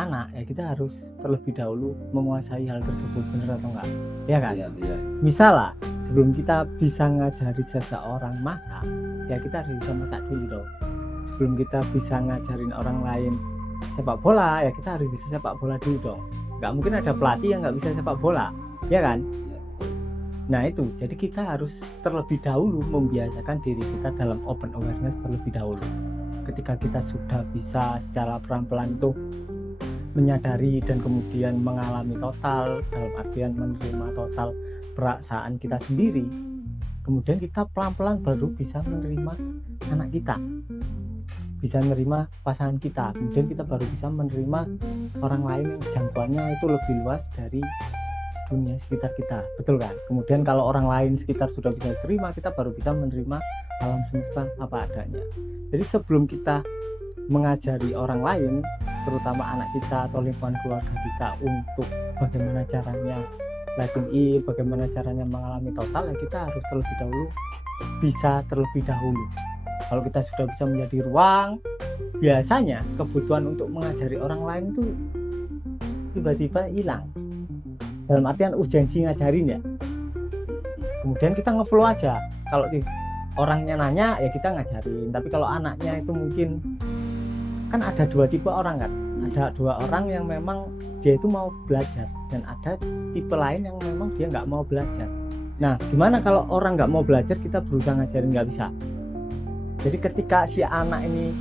anak, ya kita harus terlebih dahulu menguasai hal tersebut, benar atau enggak? Ya kan? Iya. Misal lah, sebelum kita bisa ngajari seseorang masak, ya kita harus bisa masak dulu dong. Sebelum kita bisa ngajarin orang lain sepak bola, ya kita harus bisa sepak bola dulu dong. Nggak mungkin ada pelatih yang nggak bisa sepak bola, ya kan? Nah itu, jadi kita harus terlebih dahulu membiasakan diri kita dalam open awareness terlebih dahulu. Ketika kita sudah bisa secara pelan-pelan tuh menyadari dan kemudian mengalami total, dalam artian menerima total perasaan kita sendiri, kemudian kita pelan-pelan baru bisa menerima anak kita, bisa menerima pasangan kita, kemudian kita baru bisa menerima orang lain yang jangkauannya itu lebih luas dari dunia sekitar kita, betul kan? Kemudian kalau orang lain sekitar sudah bisa terima, kita baru bisa menerima alam semesta apa adanya. Jadi sebelum kita mengajari orang lain, terutama anak kita atau lingkungan keluarga kita, untuk bagaimana caranya letting in, bagaimana caranya mengalami total, ya kita harus terlebih dahulu bisa terlebih dahulu. Kalau kita sudah bisa menjadi ruang, biasanya kebutuhan untuk mengajari orang lain itu tiba-tiba hilang. Dalam artian urgensi ngajarin ya. Kemudian kita ngeflow aja. Kalau orangnya nanya ya kita ngajarin. Tapi kalau anaknya itu mungkin, kan ada dua tipe orang kan. Ada dua orang yang memang dia itu mau belajar, dan ada tipe lain yang memang dia nggak mau belajar. Nah, gimana kalau orang nggak mau belajar kita berusaha ngajarin? Nggak bisa. Jadi ketika si anak ini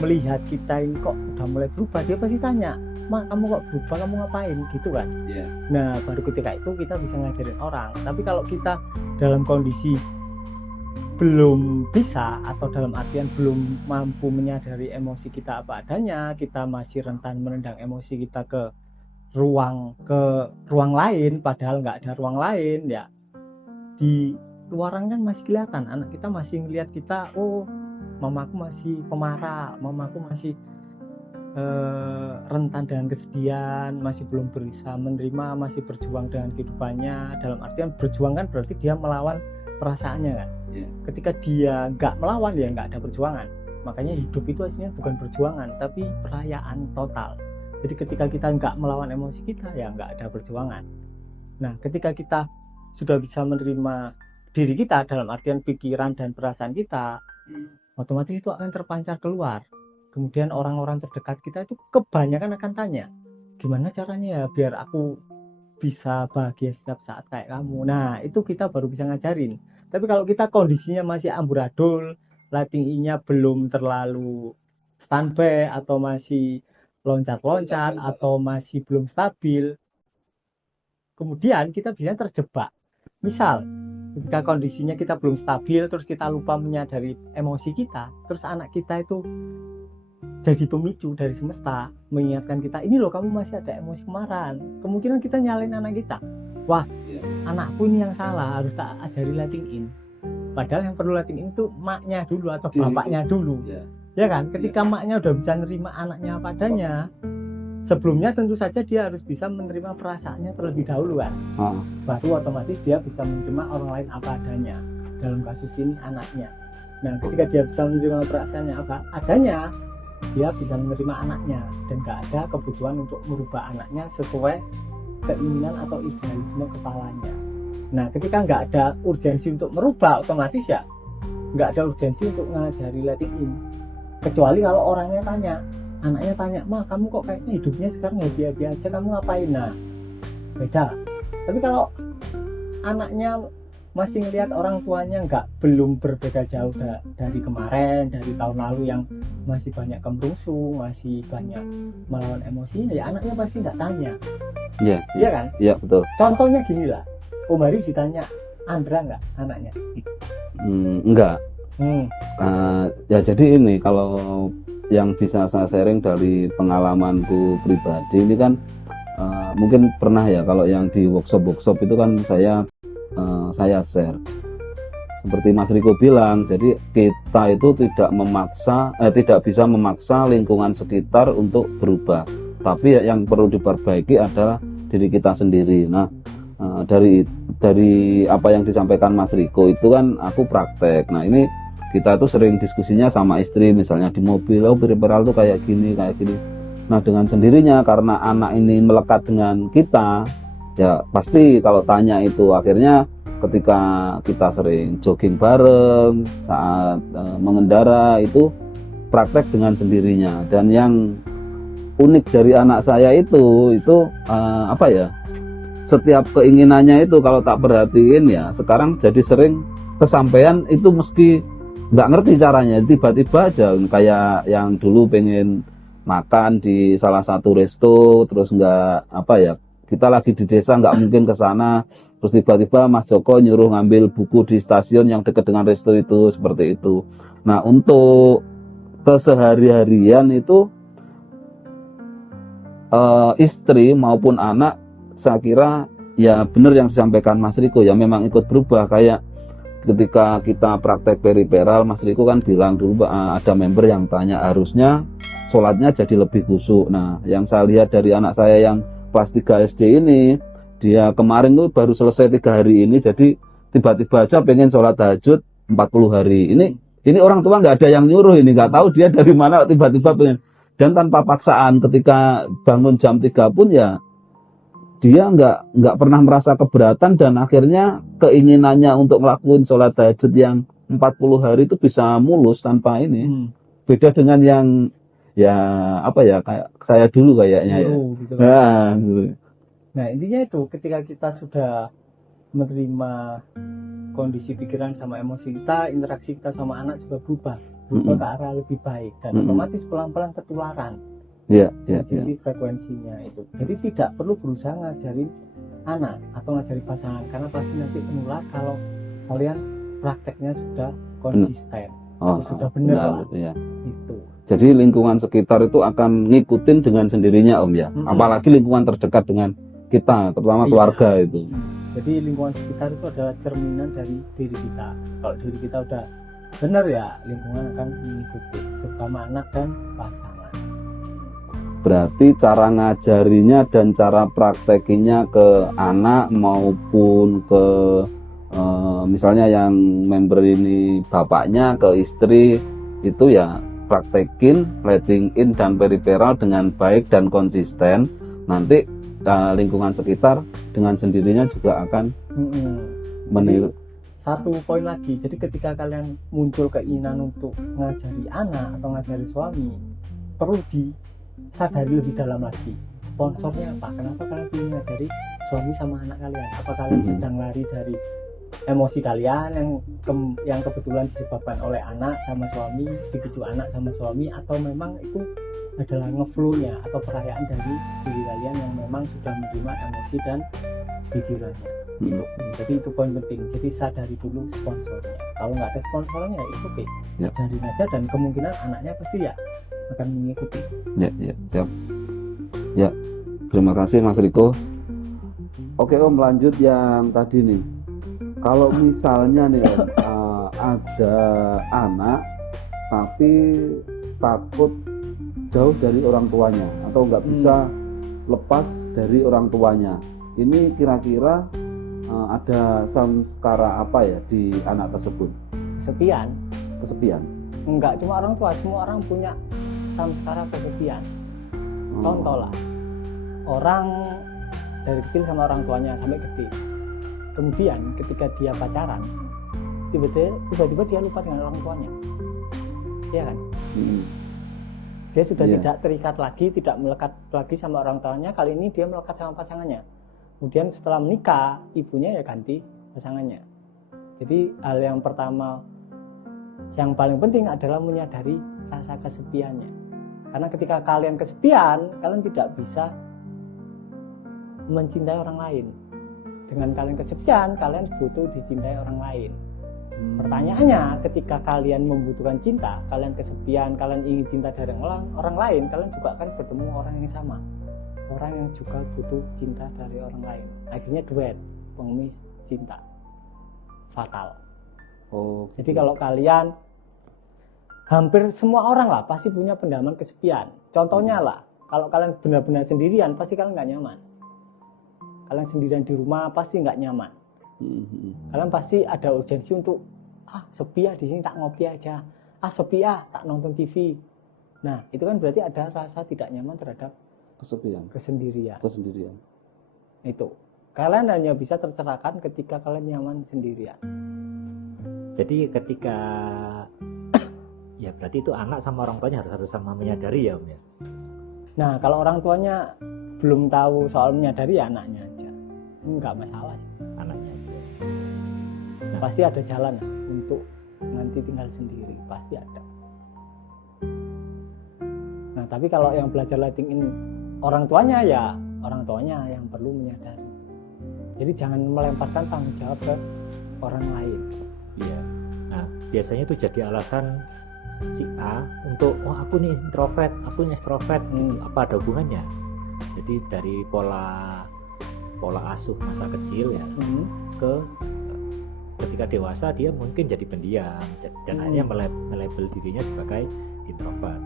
melihat kita ini kok udah mulai berubah, dia pasti tanya, "Ma, kamu kok berubah, kamu ngapain?" Gitu kan. Yeah. Nah, baru ketika itu kita bisa ngajarin orang. Tapi kalau kita dalam kondisi belum bisa, atau dalam artian belum mampu menyadari emosi kita apa adanya, kita masih rentan menendang emosi kita ke ruang lain, padahal nggak ada ruang lain, ya di luaran kan masih kelihatan, anak kita masih ngelihat kita, oh mamaku masih pemarah, mamaku masih rentan dengan kesedihan, masih belum bisa menerima, masih berjuang dengan kehidupannya. Dalam artian berjuang kan berarti dia melawan perasaannya kan. Ketika dia nggak melawan, ya nggak ada perjuangan. Makanya hidup itu aslinya bukan perjuangan, tapi perayaan total. Jadi ketika kita nggak melawan emosi kita, ya nggak ada perjuangan. Nah, ketika kita sudah bisa menerima diri kita, dalam artian pikiran dan perasaan kita, otomatis itu akan terpancar keluar. Kemudian orang-orang terdekat kita itu kebanyakan akan tanya, gimana caranya ya biar aku bisa bahagia setiap saat kayak kamu. Nah, itu kita baru bisa ngajarin. Tapi kalau kita kondisinya masih amburadul, letting in-nya belum terlalu standby, atau masih loncat-loncat, atau masih belum stabil, kemudian kita bisa terjebak. Misal ketika kondisinya kita belum stabil, terus kita lupa menyadari emosi kita, terus anak kita itu jadi pemicu dari semesta mengingatkan kita, ini loh kamu masih ada emosi kemarahan. Kemungkinan kita nyalain anak kita, wah anakku ini yang salah, harus tak ajari letting in. Padahal yang perlu letting in itu maknya dulu atau bapaknya dulu, ya kan? Ketika maknya udah bisa nerima anaknya apa adanya, sebelumnya tentu saja dia harus bisa menerima perasaannya terlebih dahulu kan. Baru otomatis dia bisa menerima orang lain apa adanya. Dalam kasus ini anaknya. Nah, ketika dia bisa menerima perasaannya apa adanya, dia bisa menerima anaknya, dan gak ada kebutuhan untuk merubah anaknya sesuai keinginan atau idealisme kepalanya. Nah, ketika nggak ada urgensi untuk merubah, otomatis ya nggak ada urgensi untuk ngajari letting in. Kecuali kalau orangnya tanya, anaknya tanya, "Ma, kamu kok kayaknya hidupnya sekarang happy-happy aja, kamu ngapain?" Nah, beda. Tapi kalau anaknya masih ngelihat orang tuanya belum berbeda jauh dari kemarin, dari tahun lalu yang masih banyak kemerungsung, masih banyak melawan emosinya, ya anaknya pasti nggak tanya. Iya kan? Iya, betul. Contohnya gini lah, Om Hari ditanya Andra nggak anaknya? Enggak. Hmm. Ya jadi ini kalau yang bisa saya sharing dari pengalamanku pribadi ini kan mungkin pernah ya, kalau yang di workshop itu kan saya share seperti Mas Riko bilang. Jadi kita itu tidak bisa memaksa lingkungan sekitar untuk berubah, tapi yang perlu diperbaiki adalah diri kita sendiri. Nah, dari apa yang disampaikan Mas Riko itu kan aku praktek. Nah, ini kita tuh sering diskusinya sama istri, misalnya di mobil, peripheral tuh kayak gini. Nah, dengan sendirinya karena anak ini melekat dengan kita, ya pasti kalau tanya itu akhirnya ketika kita sering jogging bareng saat mengendara itu praktek dengan sendirinya. Dan yang unik dari anak saya itu apa ya, setiap keinginannya itu kalau tak perhatiin ya sekarang jadi sering kesampaian itu meski nggak ngerti caranya, tiba-tiba aja. Kayak yang dulu pengen makan di salah satu resto, terus nggak apa ya, kita lagi di desa nggak mungkin ke sana, terus tiba-tiba Mas Joko nyuruh ngambil buku di stasiun yang dekat dengan resto itu, seperti itu. Nah, untuk kesehari-harian itu istri maupun anak, saya kira ya benar yang disampaikan Mas Riko, ya memang ikut berubah. Kayak ketika kita praktek periperal, Mas Riko kan bilang dulu ada member yang tanya harusnya sholatnya jadi lebih khusyuk. Nah, yang saya lihat dari anak saya yang kelas 3 SD ini, dia kemarin tuh baru selesai 3 hari ini, jadi tiba-tiba aja pengen sholat tahajud 40 hari. Ini orang tua nggak ada yang nyuruh, ini nggak tahu dia dari mana tiba-tiba pengen. Dan tanpa paksaan, ketika bangun jam 3 pun ya dia nggak pernah merasa keberatan, dan akhirnya keinginannya untuk ngelakuin sholat tahajud yang 40 hari itu bisa mulus tanpa ini. Beda dengan yang ya apa ya, kayak saya dulu kayaknya ya. Gitu. Nah, intinya itu ketika kita sudah menerima kondisi pikiran sama emosi kita, interaksi kita sama anak juga berubah ke arah lebih baik, dan otomatis pelan-pelan ketularan. Sisi frekuensinya itu. Jadi tidak perlu berusaha ngajarin anak atau ngajari pasangan, karena pasti nanti menular kalau kalian prakteknya sudah konsisten, sudah benar lah. Ya. Itu. Jadi lingkungan sekitar itu akan ngikutin dengan sendirinya Om ya. Apalagi lingkungan terdekat dengan kita, terutama keluarga itu. Jadi lingkungan sekitar itu adalah cerminan dari diri kita. Kalau diri kita udah benar ya, lingkungan akan mengikuti, terutama anak dan pasangan. Berarti cara ngajarinya dan cara praktekinya ke anak maupun ke misalnya yang member ini bapaknya ke istri itu ya praktekin letting in dan periferal dengan baik dan konsisten. Nanti lingkungan sekitar dengan sendirinya juga akan meniru. Satu poin lagi, jadi ketika kalian muncul keinginan untuk ngajari anak atau ngajari suami, perlu disadari lebih dalam lagi sponsornya apa, kenapa kalian ingin ngajari suami sama anak kalian. Apa kalian sedang lari dari emosi kalian yang kebetulan disebabkan oleh anak sama suami, dipicu anak sama suami, atau memang itu adalah ngeflow-nya atau perayaan dari diri kalian yang memang sudah menerima emosi dan pikirannya. Jadi itu poin penting. Jadi sadari dulu sponsornya. Kalau nggak ada sponsornya ya itu oke, ajarin aja, dan kemungkinan anaknya pasti ya akan mengikuti. Siap. Ya, terima kasih Mas Riko. Oke Om, lanjut yang tadi nih. Kalau misalnya nih Om, ada anak tapi takut jauh dari orang tuanya atau nggak bisa lepas dari orang tuanya, ini kira-kira ada samskara apa ya di anak tersebut? Kesepian? Enggak cuma orang tua, semua orang punya samskara kesepian. Contoh lah, orang dari kecil sama orang tuanya sampai gede, kemudian ketika dia pacaran tiba-tiba dia lupa dengan orang tuanya, ya kan? Dia sudah tidak terikat lagi, tidak melekat lagi sama orang tuanya. Kali ini dia melekat sama pasangannya. Kemudian setelah menikah, ibunya ya ganti pasangannya. Jadi hal yang pertama yang paling penting adalah menyadari rasa kesepiannya. Karena ketika kalian kesepian, kalian tidak bisa mencintai orang lain. dengan kalian kesepian, kalian butuh dicintai orang lain. Pertanyaannya, ketika kalian membutuhkan cinta, kalian kesepian, kalian ingin cinta dari orang lain, kalian juga akan bertemu orang yang sama, orang yang juga butuh cinta dari orang lain. Akhirnya duet, pengemis cinta, fatal. Oh, Jadi kalau kalian, hampir semua orang lah pasti punya pendalaman kesepian. Contohnya lah, kalau kalian benar-benar sendirian, pasti kalian nggak nyaman. Kalian sendirian di rumah pasti nggak nyaman. Kalian pasti ada urgensi untuk sepi ya di sini, tak ngopi aja, sepi ya tak nonton TV. Nah itu kan berarti ada rasa tidak nyaman terhadap kesendirian. Itu kalian hanya bisa tercerahkan ketika kalian nyaman sendirian. Jadi ketika ya berarti itu anak sama orang tuanya harus sama menyadari ya Om ya. Nah kalau orang tuanya belum tahu soal menyadari, ya anaknya aja, nggak masalah sih. Anaknya aja. Pasti ada jalan untuk nanti tinggal sendiri, pasti ada. Nah tapi kalau yang belajar lighting in orang tuanya, ya orang tuanya yang perlu menyadari. Jadi jangan melemparkan tanggung jawab ke orang lain. Iya. Nah biasanya itu jadi alasan si A untuk aku nih introvert, aku nih extrovert gitu. Apa ada hubungannya? Jadi dari pola asuh masa kecil ya ke ketika dewasa dia mungkin jadi pendiam dan akhirnya melabel dirinya sebagai introvert.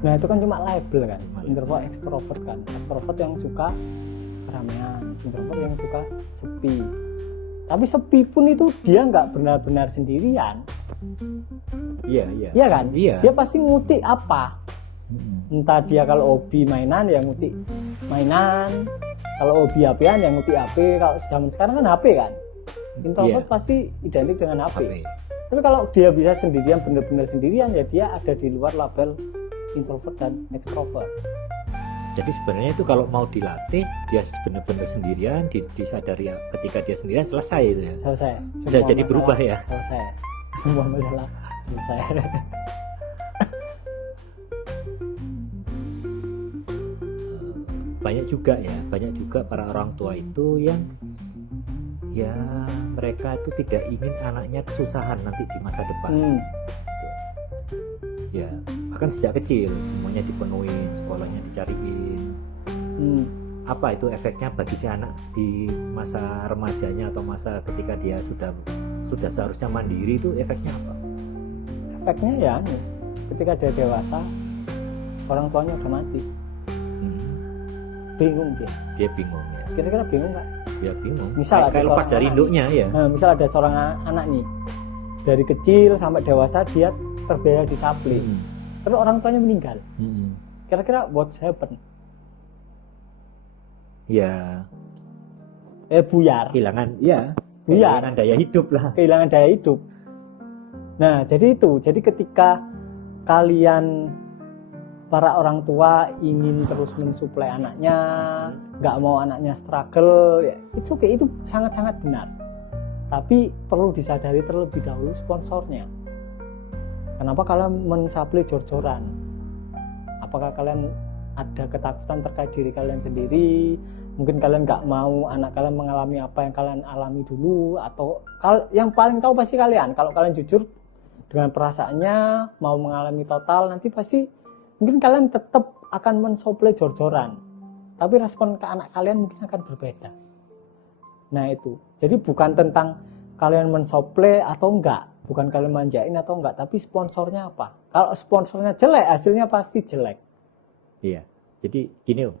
Nah itu kan cuma label kan, Cuma introvert, extrovert kan. Extrovert yang suka keramaian, introvert yang suka sepi. Tapi sepi pun itu dia nggak benar-benar sendirian. Iya kan? Iya. Dia pasti ngutik apa? Entah dia kalau hobi mainan ya ngutik mainan, kalau hobi HP-an ya ngutik HP. Kalau zaman sekarang kan HP kan. Introvert pasti identik dengan HP. Tapi kalau dia bisa sendirian, benar-benar sendirian, ya dia ada di luar label introvert dan extrovert. Jadi sebenarnya itu kalau mau dilatih, dia benar-benar sendirian, disadari ketika dia sendirian, selesai itu ya. Selesai. Bisa jadi berubah ya. Selesai. Semua masalah selesai. Banyak juga para orang tua itu yang ya mereka itu tidak ingin anaknya kesusahan nanti di masa depan. Ya bahkan sejak kecil semuanya dipenuhin, sekolahnya dicariin. Apa itu efeknya bagi si anak di masa remajanya atau masa ketika dia sudah seharusnya mandiri, itu efeknya apa? Efeknya ya ketika dia dewasa, orang tuanya udah mati. Bingung dia bingung ya. Kira-kira bingung nggak? Ya bingung. Misal kayak lepas dari induknya ya. Nah, misal ada seorang anak nih, dari kecil sampai dewasa dia terbiaya disabli. Terus orang tuanya meninggal. Kira-kira what's happen? Ya. Buyar. Kehilangan daya hidup lah. Kehilangan daya hidup. Nah, jadi itu. Jadi ketika kalian para orang tua ingin terus mensuplai anaknya, nggak mau anaknya struggle, ya, itu sangat-sangat benar. Tapi perlu disadari terlebih dahulu sponsornya. Kenapa kalian mensuplai jor-joran? Apakah kalian ada ketakutan terkait diri kalian sendiri? Mungkin kalian nggak mau anak kalian mengalami apa yang kalian alami dulu, atau yang paling tahu pasti kalian. Kalau kalian jujur dengan perasaannya mau mengalami total, nanti pasti mungkin kalian tetap akan mensuplai jor-joran, tapi respon ke anak kalian mungkin akan berbeda. Nah itu, jadi bukan tentang kalian mensuplai atau enggak, bukan kalian manjain atau enggak, tapi sponsornya apa. Kalau sponsornya jelek, hasilnya pasti jelek. Iya, jadi gini Om,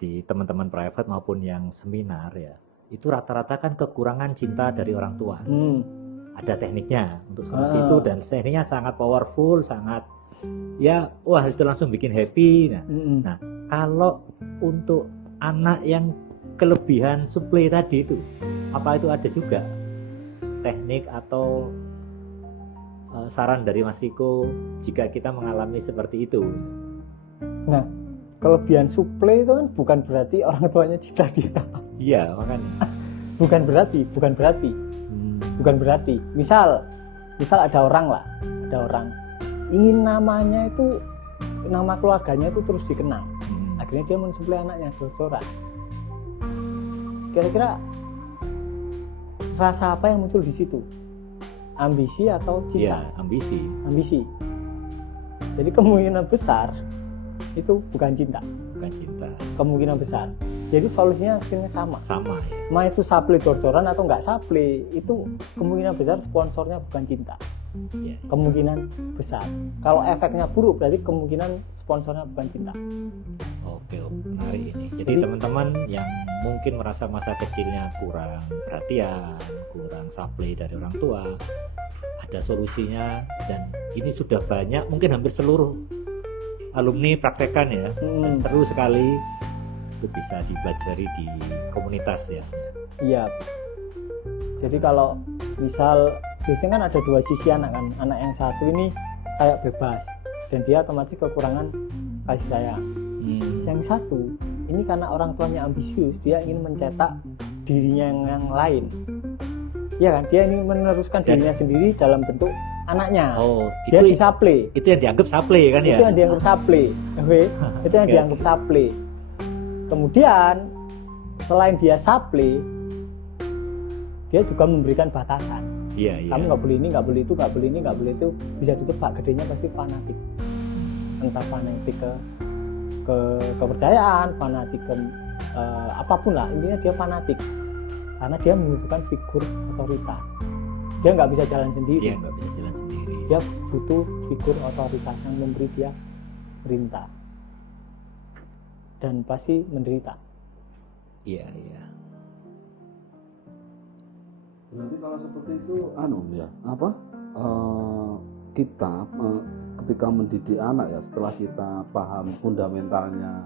di teman-teman private maupun yang seminar ya, itu rata-rata kan kekurangan cinta dari orang tua. Ada tekniknya untuk solusi itu, dan tekniknya sangat powerful, sangat itu langsung bikin happy. Nah, kalau untuk anak yang kelebihan suplai tadi itu, apa itu ada juga teknik atau saran dari Mas Riko jika kita mengalami seperti itu? Nah, kelebihan suplai itu kan bukan berarti orang tuanya cinta dia. Iya, makanya. Bukan berarti. Misal ada orang ingin namanya itu, nama keluarganya itu terus dikenal. Akhirnya dia mensuplai anaknya jor-joran. Kira-kira rasa apa yang muncul di situ? Ambisi atau cinta? Iya, ambisi. Ambisi. Jadi kemungkinan besar itu bukan cinta. Bukan cinta. Kemungkinan besar. Jadi solusinya akhirnya sama. Sama ya. Mau itu supply jor-joran atau nggak supply, itu kemungkinan besar sponsornya bukan cinta. Iya. Kemungkinan besar. Kalau efeknya buruk berarti kemungkinan sponsornya bukan cinta. Oke, menarik ini. Jadi Jadi- teman-teman yang mungkin merasa masa kecilnya kurang perhatian, kurang supply dari orang tua, ada solusinya, dan ini sudah banyak, mungkin hampir seluruh alumni praktekan ya. Dan seru sekali, itu bisa dipelajari di komunitas ya. Iya. Jadi kalau misal biasanya kan ada dua sisi anak kan. Anak yang satu ini kayak bebas dan dia otomatis kekurangan kasih sayang. Yang satu ini karena orang tuanya ambisius, dia ingin mencetak dirinya yang lain. Ya kan, dia ingin meneruskan dirinya sendiri dalam bentuk anaknya. Oh, Dia itu disuplai. itu yang dianggap supply kan ya? Itu yang dianggap supply. Oke, itu yang Oke, dianggap supply. Kemudian selain dia supply, dia juga memberikan batasan. Iya, iya. Kamu nggak boleh ini, nggak boleh itu, nggak boleh ini, nggak boleh itu. Bisa ditebak, gedenya pasti fanatik. Entah fanatik ke kepercayaan, fanatik ke apapun lah. Intinya dia fanatik karena dia membutuhkan figur otoritas. Dia nggak bisa jalan sendiri. Dia nggak bisa jalan sendiri. Dia butuh figur otoritas yang memberi dia perintah dan pasti menderita. Iya, iya. Berarti kalau seperti itu kita ketika mendidik anak ya, setelah kita paham fundamentalnya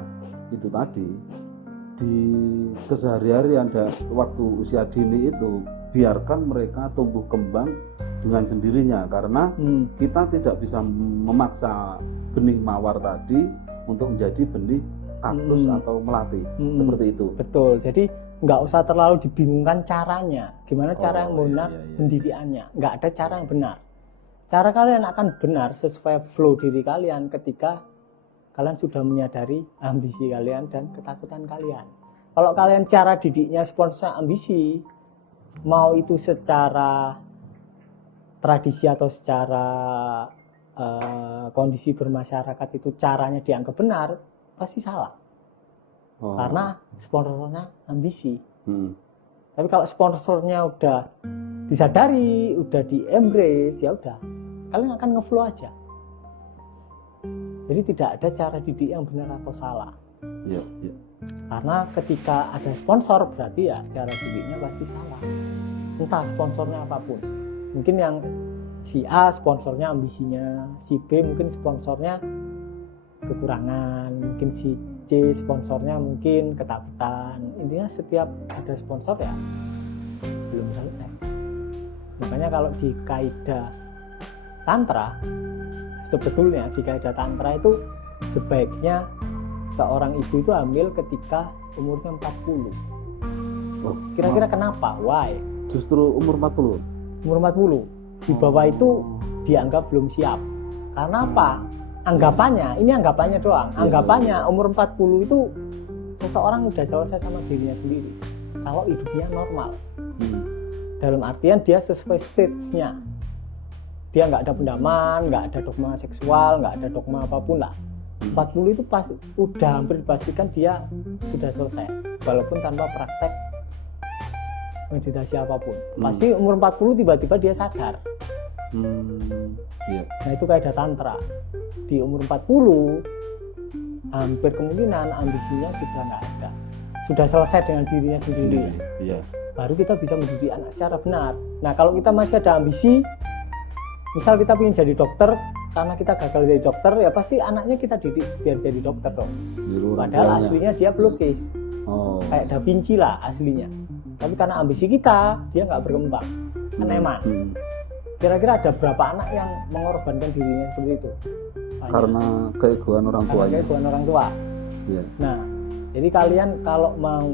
itu tadi, di keseharian ada waktu usia dini itu biarkan mereka tumbuh kembang dengan sendirinya, karena kita tidak bisa memaksa benih mawar tadi untuk menjadi benih kaktus atau melati seperti itu. Betul. Jadi nggak usah terlalu dibingungkan caranya. Gimana cara yang benar iya. pendidikannya? Nggak ada cara yang benar. Cara kalian akan benar sesuai flow diri kalian ketika kalian sudah menyadari ambisi kalian dan ketakutan kalian. Kalau kalian cara didiknya sponsornya ambisi, mau itu secara tradisi atau secara kondisi bermasyarakat itu caranya dianggap benar, pasti salah. Karena sponsornya ambisi. Tapi kalau sponsornya udah disadari, udah di-embrace, ya udah, kalian akan ngeflow aja. Jadi tidak ada cara didik yang benar atau salah. Iya, iya. Karena ketika ada sponsor berarti ya cara didiknya pasti salah. Entah sponsornya apapun. Mungkin yang si A sponsornya ambisinya, si B mungkin sponsornya kekurangan, mungkin si C sponsornya mungkin ketakutan. Intinya setiap ada sponsor ya belum selesai. Makanya kalau di kaidah tantra, sebetulnya di kaidah tantra itu sebaiknya seorang ibu itu hamil ketika umurnya 40. Kira-kira kenapa? Why? Justru umur 40. Umur 40. Di bawah itu dianggap belum siap. Karena apa? Anggapannya, ini anggapannya doang. Anggapannya umur 40 itu seseorang udah selesai sama dirinya sendiri. Kalau hidupnya normal. Dalam artian dia sesuai stage-nya. Dia nggak ada pendaman, nggak ada dogma seksual, nggak ada dogma apapun lah. 40 itu pas udah hampir dipastikan dia sudah selesai, walaupun tanpa praktek meditasi apapun. Pasti umur 40 tiba-tiba dia sadar. Iya. Nah itu kaidah tantra. Di umur 40 hampir kemungkinan ambisinya sudah nggak ada, sudah selesai dengan dirinya sendiri. Iya. Baru kita bisa mendidik anak secara benar. Nah kalau kita masih ada ambisi, misal kita ingin jadi dokter, karena kita gagal jadi dokter, ya pasti anaknya kita didik biar jadi dokter dong. Padahal aslinya dia pelukis, kayak Da Vinci lah aslinya. Tapi karena ambisi kita, dia nggak berkembang, kan eman. Kira-kira ada berapa anak yang mengorbankan dirinya seperti itu? Banyak. Karena keegoan orang tuanya. Karena keegoan orang tua. Iya. Nah, jadi kalian kalau mau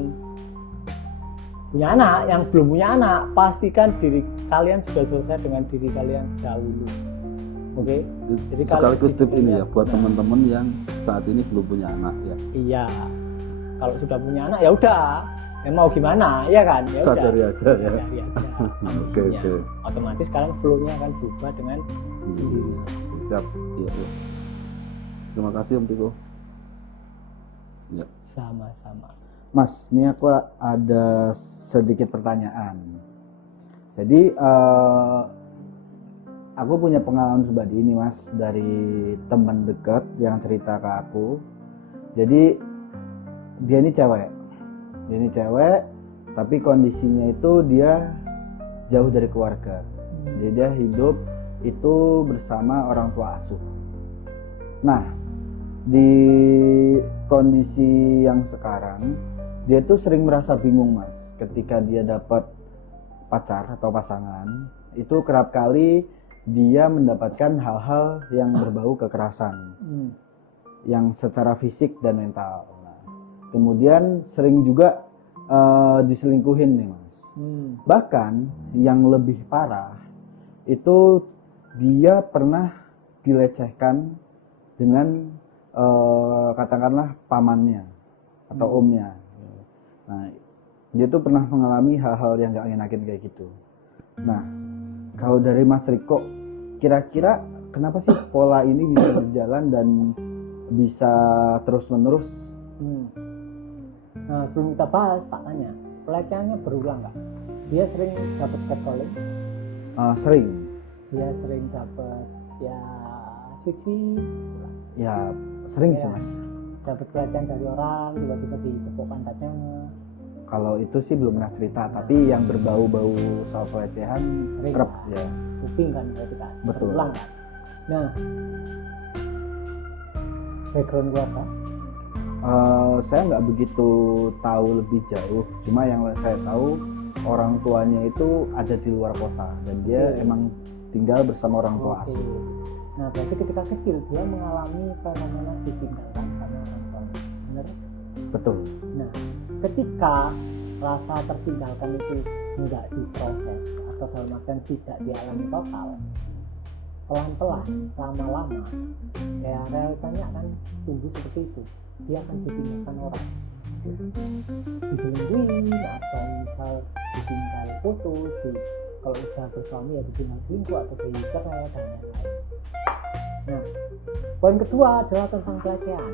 punya anak, yang belum punya anak, pastikan diri kalian sudah selesai dengan diri kalian dahulu. Oke? Jadi sekaligus tip ini ya buat nah, teman-teman yang saat ini belum punya anak ya. Iya. Kalau sudah punya anak ya udah, mau gimana ya kan, ya udah Sadari aja ya. sadari aja Oke, kondisinya. oke. Otomatis sekarang flow-nya akan berubah dengan sendiri. Siap. Iya, iya. Terima kasih Om Tiko. Ya. Sama-sama. Mas, ini aku ada sedikit pertanyaan. Jadi aku punya pengalaman pribadi ini Mas, dari teman dekat yang cerita ke aku. Jadi dia ini cewek, tapi kondisinya itu dia jauh dari keluarga. Jadi dia hidup itu bersama orang tua asuh. Nah, di kondisi yang sekarang dia tuh sering merasa bingung Mas, ketika dia dapat pacar atau pasangan, itu kerap kali dia mendapatkan hal-hal yang berbau kekerasan, yang secara fisik dan mental. Nah, kemudian sering juga diselingkuhin nih Mas. Bahkan yang lebih parah itu dia pernah dilecehkan dengan katakanlah pamannya atau omnya. Nah, dia tuh pernah mengalami hal-hal yang gak enakin kayak gitu. Nah, kalau dari Mas Riko, kira-kira kenapa sih pola ini bisa berjalan dan bisa terus-menerus? Nah, sebelum kita bahas, tak tanya, pelecehannya berulang nggak? Dia sering dapat catcalling, Sering. dia sering dapat ya sweet, Ya, sering sih Ya. Mas. dapat pelecehan dari orang, tiba-tiba ditepuk pantatnya. Kalau itu sih belum pernah cerita, tapi yang berbau-bau soal pelecehan Sering kerap lah. ya. Kuping kan berarti kan, Betul. berulang kan. Nah, background keluarga, Saya nggak begitu tahu lebih jauh, cuma yang saya tahu orang tuanya itu ada di luar kota dan dia Oke. emang tinggal bersama orang tua Oke. asuh. Nah, berarti ketika kecil dia mengalami fenomena ditinggalkan sama orang tuanya, benar? Betul. Nah, ketika rasa tertinggalkan itu enggak diproses atau dalam artian tidak dialami total, pelan-pelan, lama-lama, ya realitanya akan tumbuh seperti itu. Dia akan ditinggalkan orang, diselingkuhin atau misal ditinggal putus, kalau udah bersuami ya ditinggal selingkuh atau dicerai dan lain-lain. Nah, poin kedua adalah tentang pelecehan,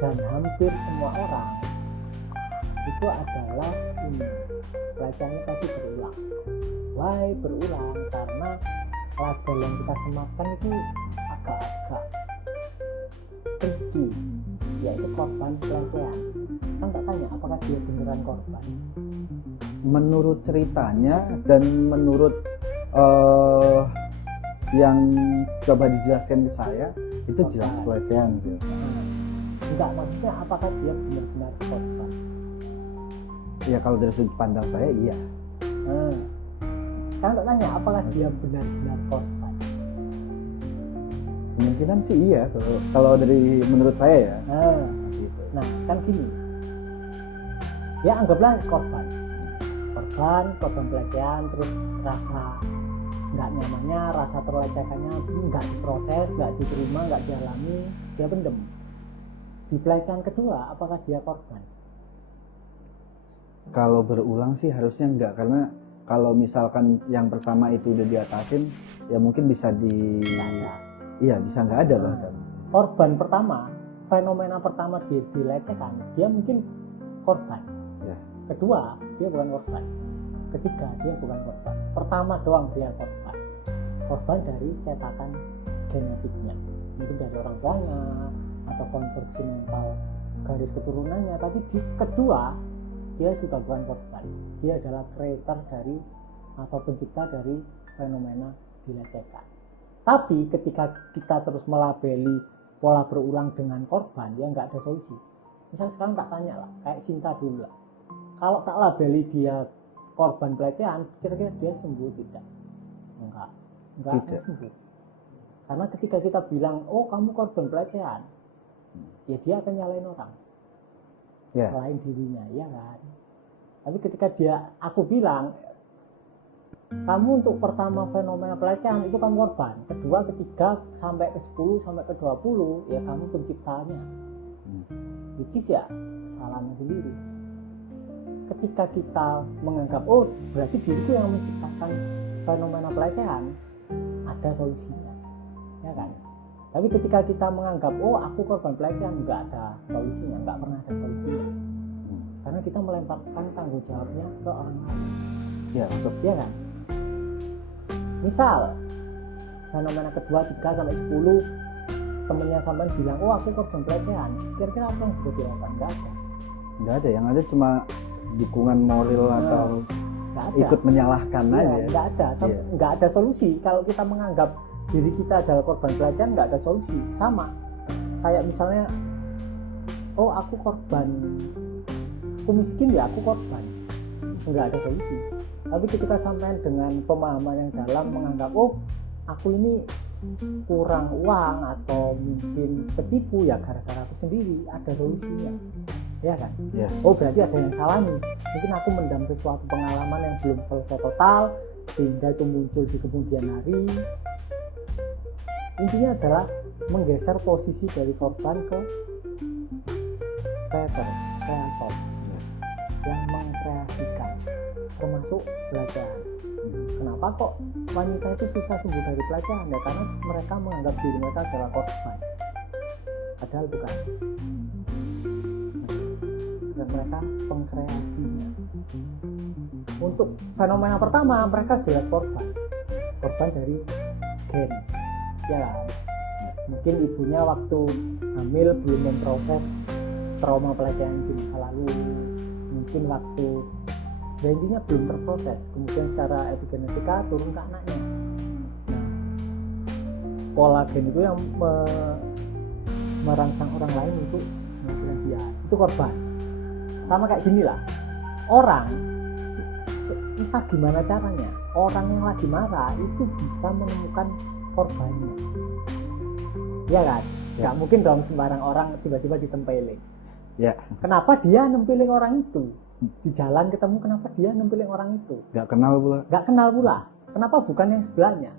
dan hampir semua orang itu adalah ini, pelecehannya tadi berulang. Why berulang? Karena label yang kita sematkan itu agak-agak tricky, yaitu korban pelecehan. Kan tak tanya apakah dia beneran korban. Menurut ceritanya dan menurut yang coba dijelaskan ke saya, itu jelas pelecehan sih. Enggak, maksudnya apakah dia benar-benar korban. Ya kalau dari sudut pandang saya iya. Kan tak tanya apakah dia benar-benar korban. Kemungkinan sih iya kalau dari menurut saya ya. Masih itu. Nah, kan gini. Ya anggaplah korban pelecehan, terus rasa nggak nyamannya, rasa terlecehkannya nggak diproses, nggak diterima, nggak dialami, dia pendem. Di pelecehan kedua, apakah dia korban? Kalau berulang sih harusnya enggak, karena kalau misalkan yang pertama itu udah diatasin, ya mungkin bisa iya bisa nggak ada bahkan. Korban pertama, fenomena pertama dia dilecehkan, dia mungkin korban. Ya. Kedua, dia bukan korban. Ketiga, dia bukan korban. Pertama doang dia korban. Korban dari cetakan genetiknya, mungkin dari orang tuanya atau konstruksi mental garis keturunannya. Tapi di kedua, dia sudah bukan korban. Dia adalah creator dari atau pencipta dari fenomena dilecehkan. Tapi ketika kita terus melabeli pola berulang dengan korban, ya nggak ada solusi. Misal sekarang tak tanya lah, kayak Sinta dulu lah. Kalau tak labeli dia korban pelecehan, kira-kira dia sembuh tidak? Enggak akan sembuh. Karena ketika kita bilang, oh kamu korban pelecehan, ya dia akan nyalain orang, selain dirinya, ya kan? Tapi ketika aku bilang, kamu untuk pertama fenomena pelecehan itu kamu korban, kedua, ketiga, sampai ke 10, sampai ke 20, ya kamu penciptanya. Which is ya salahnya sendiri. ketika kita menganggap oh berarti diriku yang menciptakan fenomena pelecehan, ada solusinya, ya kan? Tapi ketika kita menganggap oh aku korban pelecehan, nggak ada solusinya, nggak pernah ada solusinya, karena kita melemparkan tanggung jawabnya ke orang lain. Ya, masuk. Ya kan? Misal fenomena kedua 3 sampai 10 temennya sampean bilang oh aku korban pelecehan, kira-kira apa yang bisa dilakukan? Nggak ada, yang ada cuma dukungan moral atau Nggak ada. ikut menyalahkan Iya, aja. Iya. nggak ada solusi. Kalau kita menganggap diri kita adalah korban pelecehan, nggak ada solusi. Sama kayak misalnya oh aku korban, aku miskin ya aku korban, nggak ada solusi. Tapi ketika sampai dengan pemahaman yang dalam menganggap oh aku ini kurang uang atau mungkin ketipu ya gara-gara aku sendiri, ada solusinya, ya kan? Ya. Oh berarti ada yang salah nih, mungkin aku mendam sesuatu pengalaman yang belum selesai total sehingga itu muncul di kemudian hari. Intinya adalah menggeser posisi dari korban ke kreator yang mengkreasikan, termasuk pelecehan. Kenapa kok wanita itu susah sembuh dari pelecehan? Ya karena mereka menganggap diri mereka adalah korban, padahal bukan. Dan mereka pengkreasinya. Untuk fenomena pertama mereka jelas korban dari gen, ya kan? Mungkin ibunya waktu hamil belum memproses trauma pelecehan di masa lalu, mungkin waktu dan intinya belum terproses, kemudian secara epigenetika turun ke anaknya. Nah, pola gen itu yang merangsang orang lain untuk menghasilkan dia, itu korban. Sama kayak gini lah, orang entah gimana caranya, orang yang lagi marah itu bisa menemukan korbannya, ya kan? Nggak mungkin dong sembarang orang tiba-tiba ditempelin. Ya. Kenapa dia nempeling orang itu? Di jalan ketemu, kenapa dia nempeling orang itu? Nggak kenal pula. Nggak kenal pula. Kenapa bukan yang sebelahnya?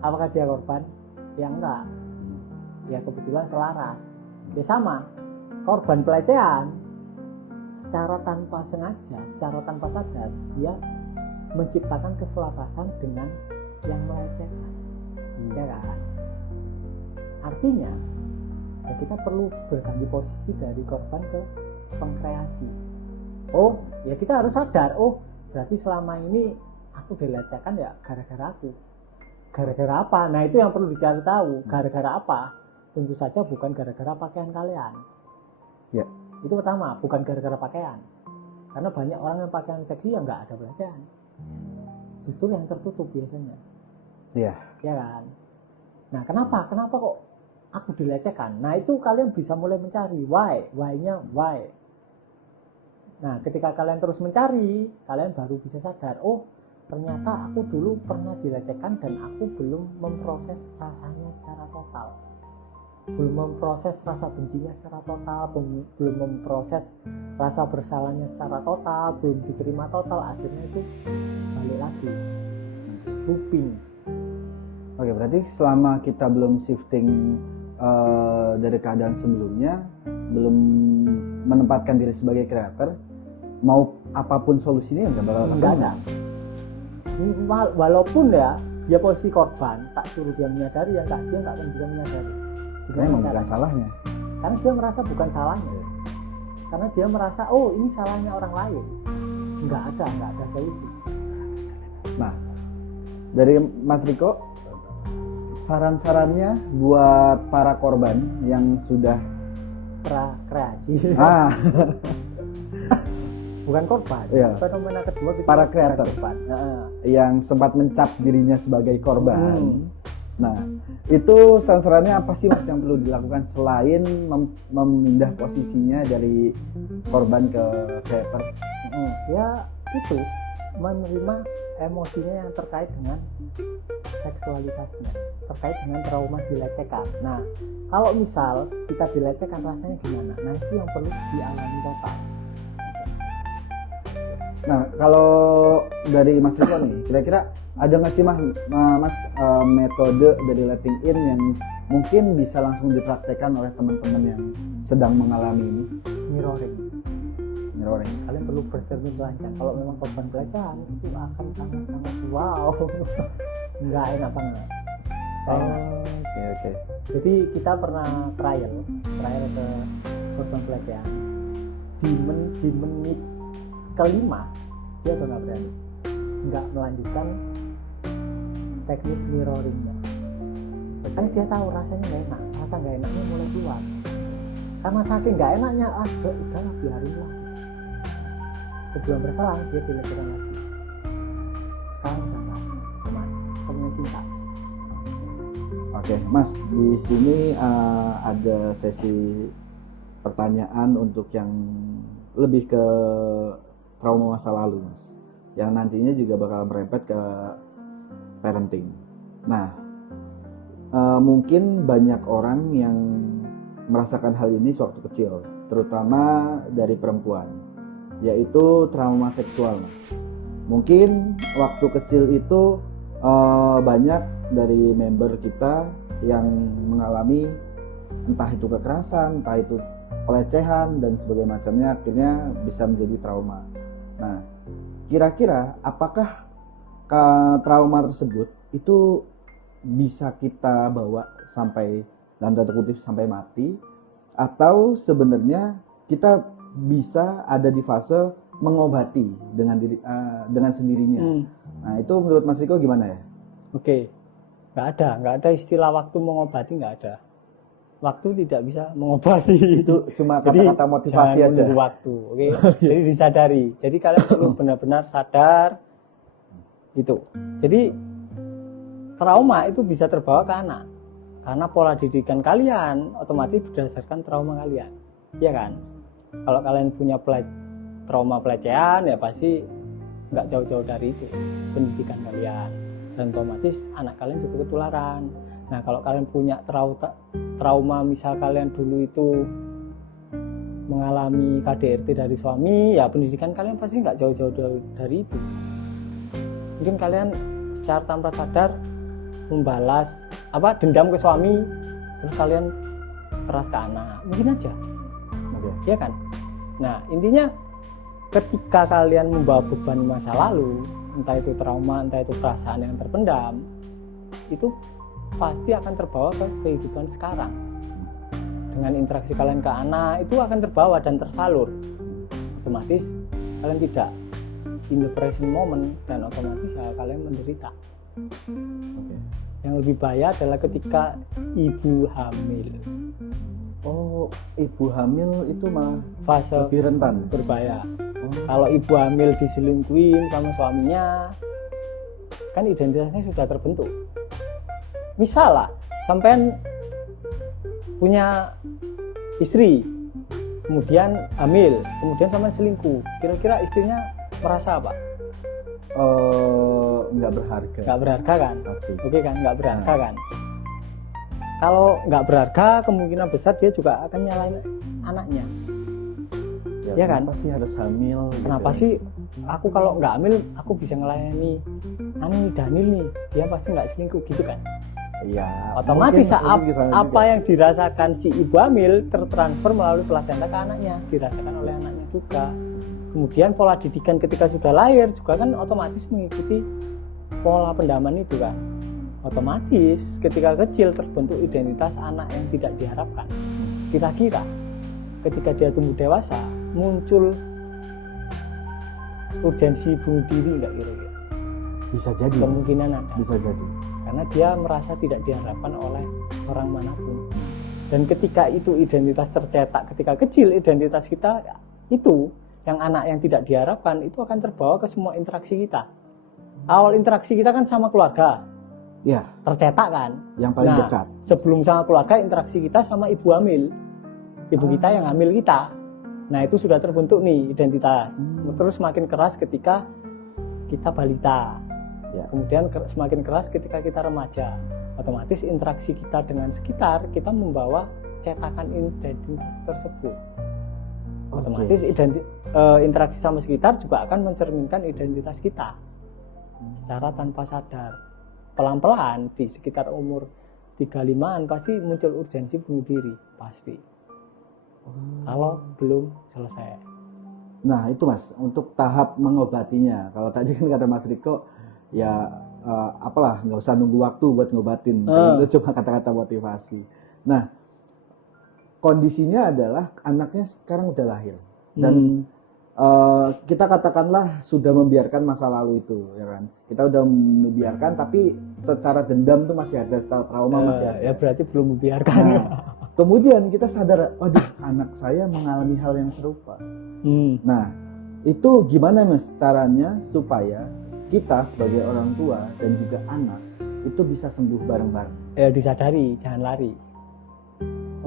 Apakah dia korban? Ya enggak. Ya kebetulan selaras. Ya sama. Korban pelecehan secara tanpa sengaja, secara tanpa sadar, dia menciptakan keselarasan dengan yang melecehkan. Ya kan? Artinya, ya kita perlu berganti posisi dari korban ke pengkreasi. Oh, ya kita harus sadar, oh berarti selama ini aku dilecehkan ya gara-gara aku. Gara-gara apa? Nah itu yang perlu dicari tahu. Gara-gara apa? Tentu saja bukan gara-gara pakaian kalian. Ya. Itu pertama, bukan gara-gara pakaian. Karena banyak orang yang pakaian seksi yang nggak ada pelecehan. Justru yang tertutup biasanya. Iya. Ya kan? Nah kenapa? Kenapa kok aku dilecehkan? Nah itu kalian bisa mulai mencari why-nya why. Nah ketika kalian terus mencari, kalian baru bisa sadar, oh ternyata aku dulu pernah dilecehkan dan aku belum memproses rasanya secara total, belum memproses rasa bencinya secara total, belum memproses rasa bersalahnya secara total, belum diterima total, akhirnya itu balik lagi looping. Oke, berarti selama kita belum shifting dari keadaan sebelumnya, belum menempatkan diri sebagai kreator, mau apapun solusinya nggak ada. Walaupun ya dia posisi korban, tak suruh dia menyadari, ya dia nggak akan bisa menyadari. Memang bukan salahnya. Karena dia merasa bukan salahnya. Karena dia merasa oh ini salahnya orang lain. Nggak ada solusi. Nah, dari Mas Riko, saran-sarannya buat para korban yang sudah kreasi. Bukan korban. Iya. Fenomena kedua kita Para kreator yang sempat mencap dirinya sebagai korban. Nah, itu saran-sarannya apa sih Mas yang perlu dilakukan selain memindah posisinya dari korban ke kreator? Ya itu, menerima emosinya yang terkait dengan seksualitasnya, terkait dengan trauma dilecehkan. Nah, kalau misal kita dilecehkan rasanya gimana? Nah, itu yang perlu dialami total. Nah, kalau dari Mas Riko nih, kira-kira ada nggak sih Mas metode dari letting in yang mungkin bisa langsung dipraktekkan oleh teman-teman yang sedang mengalami ini? Mirroring. mirroring. Kalian perlu bercermin telanjang. Kalau memang korban pelecehan itu akan sangat-sangat wow. Nggak enak banget. Nggak enak. Oke. Jadi kita pernah trial ke korban pelecehan. Di menit kelima dia udah nggak berani, nggak melanjutkan teknik mirroringnya. Kan dia tahu rasanya nggak enak, rasa nggak enaknya mulai keluar. Karena saking nggak enaknya, udahlah biarin lah. Sebelum berselang dia dilakukan lagi. Sekarang udah tahu teman, temennya Sinta. Oke, Mas, di sini ada sesi pertanyaan untuk yang lebih ke trauma masa lalu, Mas, yang nantinya juga bakal merempet ke parenting. Nah, mungkin banyak orang yang merasakan hal ini sewaktu kecil, terutama dari perempuan, yaitu trauma seksual, Mas. Mungkin waktu kecil itu banyak dari member kita yang mengalami entah itu kekerasan, entah itu pelecehan dan sebagainya macamnya, akhirnya bisa menjadi trauma. Nah, kira-kira apakah trauma tersebut itu bisa kita bawa sampai dalam tanda kutip sampai mati, atau sebenarnya kita bisa ada di fase mengobati dengan sendirinya? Nah, itu menurut Mas Riko gimana ya? Oke, nggak ada istilah waktu mengobati, nggak ada. Waktu tidak bisa mengobati. Itu cuma kata-kata motivasi aja. Jangan waktu, oke? Jadi disadari. Jadi kalian perlu benar-benar sadar itu. Jadi trauma itu bisa terbawa ke anak. Karena pola didikan kalian otomatis berdasarkan trauma kalian, ya kan? Kalau kalian punya trauma pelecehan, ya pasti nggak jauh-jauh dari itu pendidikan kalian, dan otomatis anak kalian juga ketularan. Nah, kalau kalian punya trauma, misal kalian dulu itu mengalami KDRT dari suami, ya pendidikan kalian pasti nggak jauh-jauh dari itu. Mungkin kalian secara tanpa sadar membalas dendam ke suami, terus kalian keras ke anak, mungkin aja. Ya kan? Nah, intinya ketika kalian membawa beban masa lalu, entah itu trauma, entah itu perasaan yang terpendam, itu pasti akan terbawa ke kehidupan sekarang. Dengan interaksi kalian ke anak, itu akan terbawa dan tersalur. Otomatis kalian tidak in the present moment, dan otomatis ya kalian menderita. Yang lebih bahaya adalah ketika ibu hamil. Oh, ibu hamil itu malah fase lebih rentan, berbahaya. Kalau ibu hamil diselingkuhin sama suaminya, kan identitasnya sudah terbentuk. Misal lah, sampean punya istri, kemudian hamil, kemudian sampean selingkuh, kira-kira istrinya merasa apa? Nggak berharga. Nggak berharga kan? Pasti. Oke kan, nggak berharga kan? Kalau nggak berharga, kemungkinan besar dia juga akan nyalain anaknya. Ya kan? Kenapa sih harus hamil? Kenapa gitu? sih aku kalau nggak hamil aku bisa ngelayani Daniel nih, dia pasti nggak selingkuh gitu kan? Iya. Otomatis mungkin apa yang dirasakan si ibu hamil tertransfer melalui plasenta ke anaknya, dirasakan oleh anaknya juga. Kemudian pola didikan ketika sudah lahir juga kan otomatis mengikuti pola pendaman itu kan. Otomatis ketika kecil terbentuk identitas anak yang tidak diharapkan. Kira-kira ketika dia tumbuh dewasa muncul urgensi bunuh diri nggak kira-kira? Bisa jadi. Kemungkinan ada. Bisa jadi. Karena dia merasa tidak diharapkan oleh orang manapun. Dan ketika itu identitas tercetak ketika kecil, identitas kita itu yang anak yang tidak diharapkan itu akan terbawa ke semua interaksi kita. Awal interaksi kita kan sama keluarga. Ya. Tercetak kan. Yang paling dekat. Sebelum sama keluarga, interaksi kita sama ibu hamil. Ibu kita yang hamil kita. Nah, itu sudah terbentuk nih identitas. Terus semakin keras ketika kita balita. Ya. Kemudian semakin keras ketika kita remaja. Otomatis interaksi kita dengan sekitar, kita membawa cetakan identitas tersebut. Otomatis interaksi sama sekitar juga akan mencerminkan identitas kita secara tanpa sadar. Pelan-pelan di sekitar umur 35-an pasti muncul urgensi bunuh diri, pasti. Kalau belum selesai. Nah itu Mas, untuk tahap mengobatinya. Kalau tadi kan kata Mas Riko, ya apalah, nggak usah nunggu waktu buat ngobatin. Kalau itu cuma kata-kata motivasi. Nah kondisinya adalah anaknya sekarang udah lahir dan kita katakanlah sudah membiarkan masa lalu itu, ya kan? Kita udah membiarkan, tapi secara dendam tuh masih ada, secara trauma masih ada. Ya berarti belum membiarkan. Nah, kemudian kita sadar, waduh, anak saya mengalami hal yang serupa. Nah, itu gimana Mas caranya supaya kita sebagai orang tua dan juga anak itu bisa sembuh bareng-bareng? Ya disadari, jangan lari.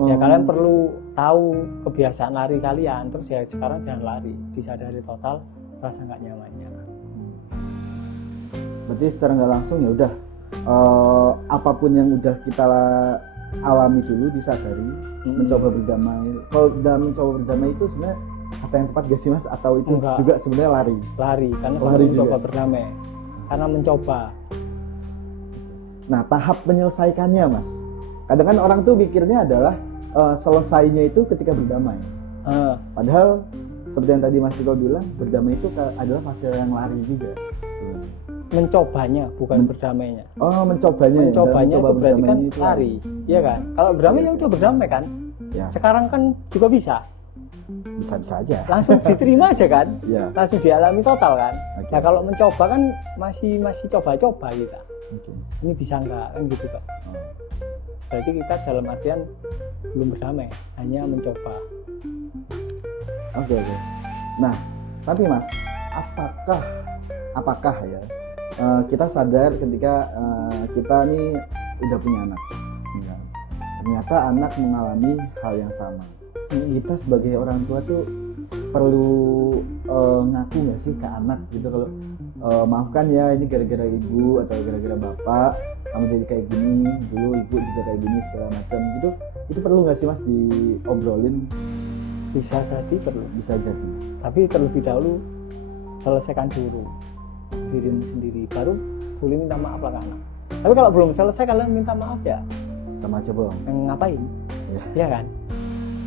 Ya kalian perlu tahu kebiasaan lari kalian, terus ya sekarang jangan lari, disadari total rasa nggak nyamannya. Berarti secara nggak langsung ya udah apapun yang udah kita alami dulu disadari, mencoba berdamai. Kalau dalam mencoba berdamai itu sebenarnya kata yang tepat gak sih Mas? Atau itu Enggak. juga sebenarnya lari? Lari, karena Lari sambil mencoba juga. berdamai, karena mencoba. Nah tahap menyelesaikannya Mas, kadang kan orang tuh mikirnya adalah selesainya itu ketika berdamai. Padahal seperti yang tadi Mas Riko bilang, berdamai itu adalah fase yang lari juga sebenarnya. Mencobanya, bukan berdamainya. Oh mencobanya. Mencobanya Mencoba itu berarti kan berdamainya itu lari, iya kan? Kalau berdamai ya udah berdamai kan. Ya Sekarang kan juga bisa, bisa aja. langsung diterima aja kan, Ya. langsung dialami total kan. Oke. Nah kalau mencoba kan masih coba-coba kita. Oke. Ini bisa nggak kan gitu Pak. Oh. Berarti kita dalam artian belum berdamai, hanya mencoba. Oke. Nah, tapi Mas, apakah ya kita sadar ketika kita nih udah punya anak, ya, ternyata anak mengalami hal yang sama. Kita sebagai orang tua tuh perlu ngaku nggak sih ke anak gitu kalau maafkan ya ini gara-gara ibu atau gara-gara bapak kamu jadi kayak gini, dulu ibu juga kayak gini segala macam gitu. Itu perlu nggak sih Mas diobrolin? Bisa jadi perlu, Bisa jadi. tapi terlebih dahulu selesaikan dulu dirimu sendiri, baru boleh minta maaf lah ke anak. Tapi kalau belum selesai kalian minta maaf ya Sama aja bohong. ngapain? Ya. Iya kan?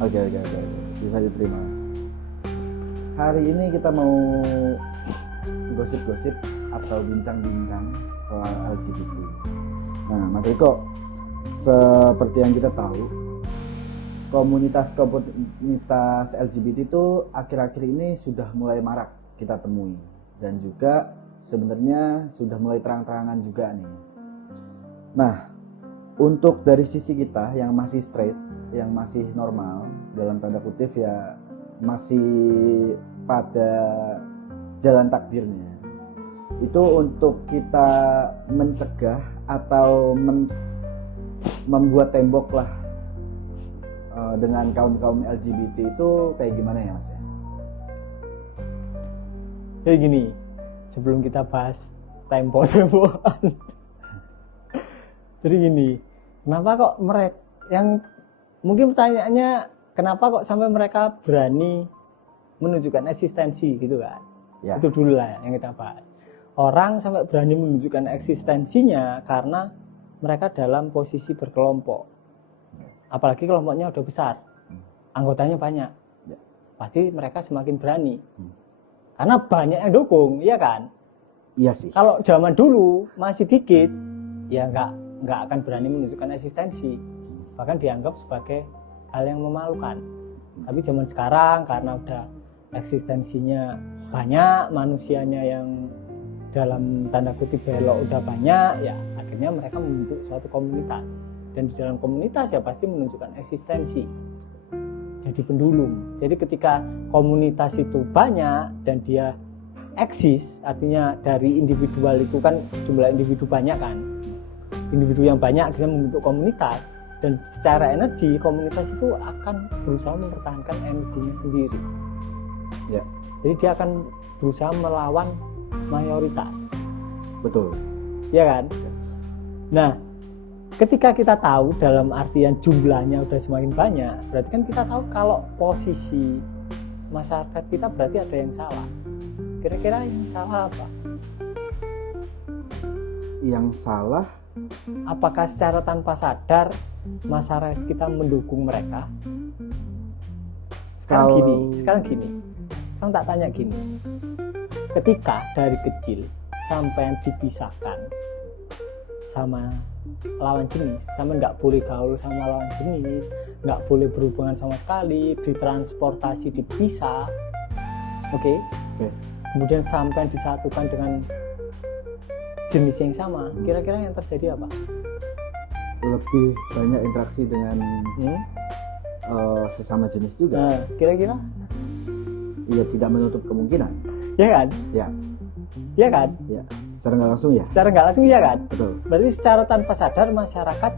Oke. Bisa diterima Mas. Hari ini kita mau gosip-gosip atau bincang-bincang soal LGBT. Nah Mas Riko, seperti yang kita tahu, komunitas LGBT itu akhir-akhir ini sudah mulai marak kita temui, dan juga sebenarnya sudah mulai terang-terangan juga nih. Nah, untuk dari sisi kita yang masih straight, yang masih normal dalam tanda kutip ya, masih pada jalan takdirnya, itu untuk kita mencegah atau membuat tembok lah dengan kaum LGBT itu kayak gimana ya Mas ya? Kayak gini, sebelum kita bahas tempo-tempoan. Jadi gini, kenapa kok mereka yang mungkin pertanyaannya kenapa kok sampai mereka berani menunjukkan eksistensi gitu kan? Ya. Itu dulu lah yang kita bahas. Orang sampai berani menunjukkan eksistensinya karena mereka dalam posisi berkelompok. Apalagi kelompoknya udah besar, anggotanya banyak. Ya. Pasti mereka semakin berani. Karena banyak yang dukung, iya kan? Iya sih. Kalau zaman dulu masih dikit, ya nggak akan berani menunjukkan eksistensi, bahkan dianggap sebagai hal yang memalukan. Tapi zaman sekarang karena udah eksistensinya banyak, manusianya yang dalam tanda kutip belok udah banyak, ya akhirnya mereka membentuk suatu komunitas, dan di dalam komunitas ya pasti menunjukkan eksistensi, jadi pendulum. Jadi ketika komunitas itu banyak dan dia eksis, artinya dari individual itu kan jumlah individu banyak kan, individu yang banyak akhirnya membentuk komunitas, dan secara energi komunitas itu akan berusaha mempertahankan energinya sendiri. Ya. Jadi dia akan berusaha melawan mayoritas, Betul. ya kan? Nah, ketika kita tahu dalam artian jumlahnya udah semakin banyak, berarti kan kita tahu kalau posisi masyarakat kita berarti ada yang salah. Kira-kira yang salah apa? Yang salah Apakah secara tanpa sadar masyarakat kita mendukung mereka? Sekarang gini, Sekarang tak tanya gini, ketika dari kecil sampai dipisahkan sama lawan jenis, sama nggak boleh gaul sama lawan jenis, nggak boleh berhubungan sama sekali, ditransportasi dipisah, oke? Kemudian sampai disatukan dengan jenis yang sama, kira-kira yang terjadi apa? Lebih banyak interaksi dengan sesama jenis juga. Nah, kira-kira? Iya, tidak menutup kemungkinan. Ya kan? Ya. Ya kan? Ya. Secara nggak langsung ya. Secara nggak langsung ya kan? Betul. Berarti secara tanpa sadar masyarakat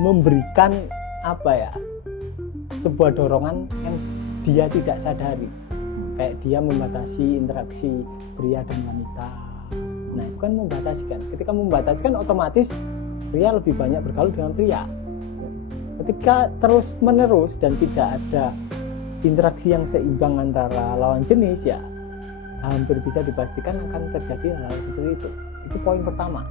memberikan apa ya? Sebuah dorongan yang dia tidak sadari. Kayak dia membatasi interaksi pria dan wanita. Nah, itu kan membatasi kan. Ketika membatasi kan otomatis pria lebih banyak bergaul dengan pria. Ketika terus menerus dan tidak ada interaksi yang seimbang antara lawan jenis, ya hampir bisa dipastikan akan terjadi hal seperti itu. Itu poin pertama.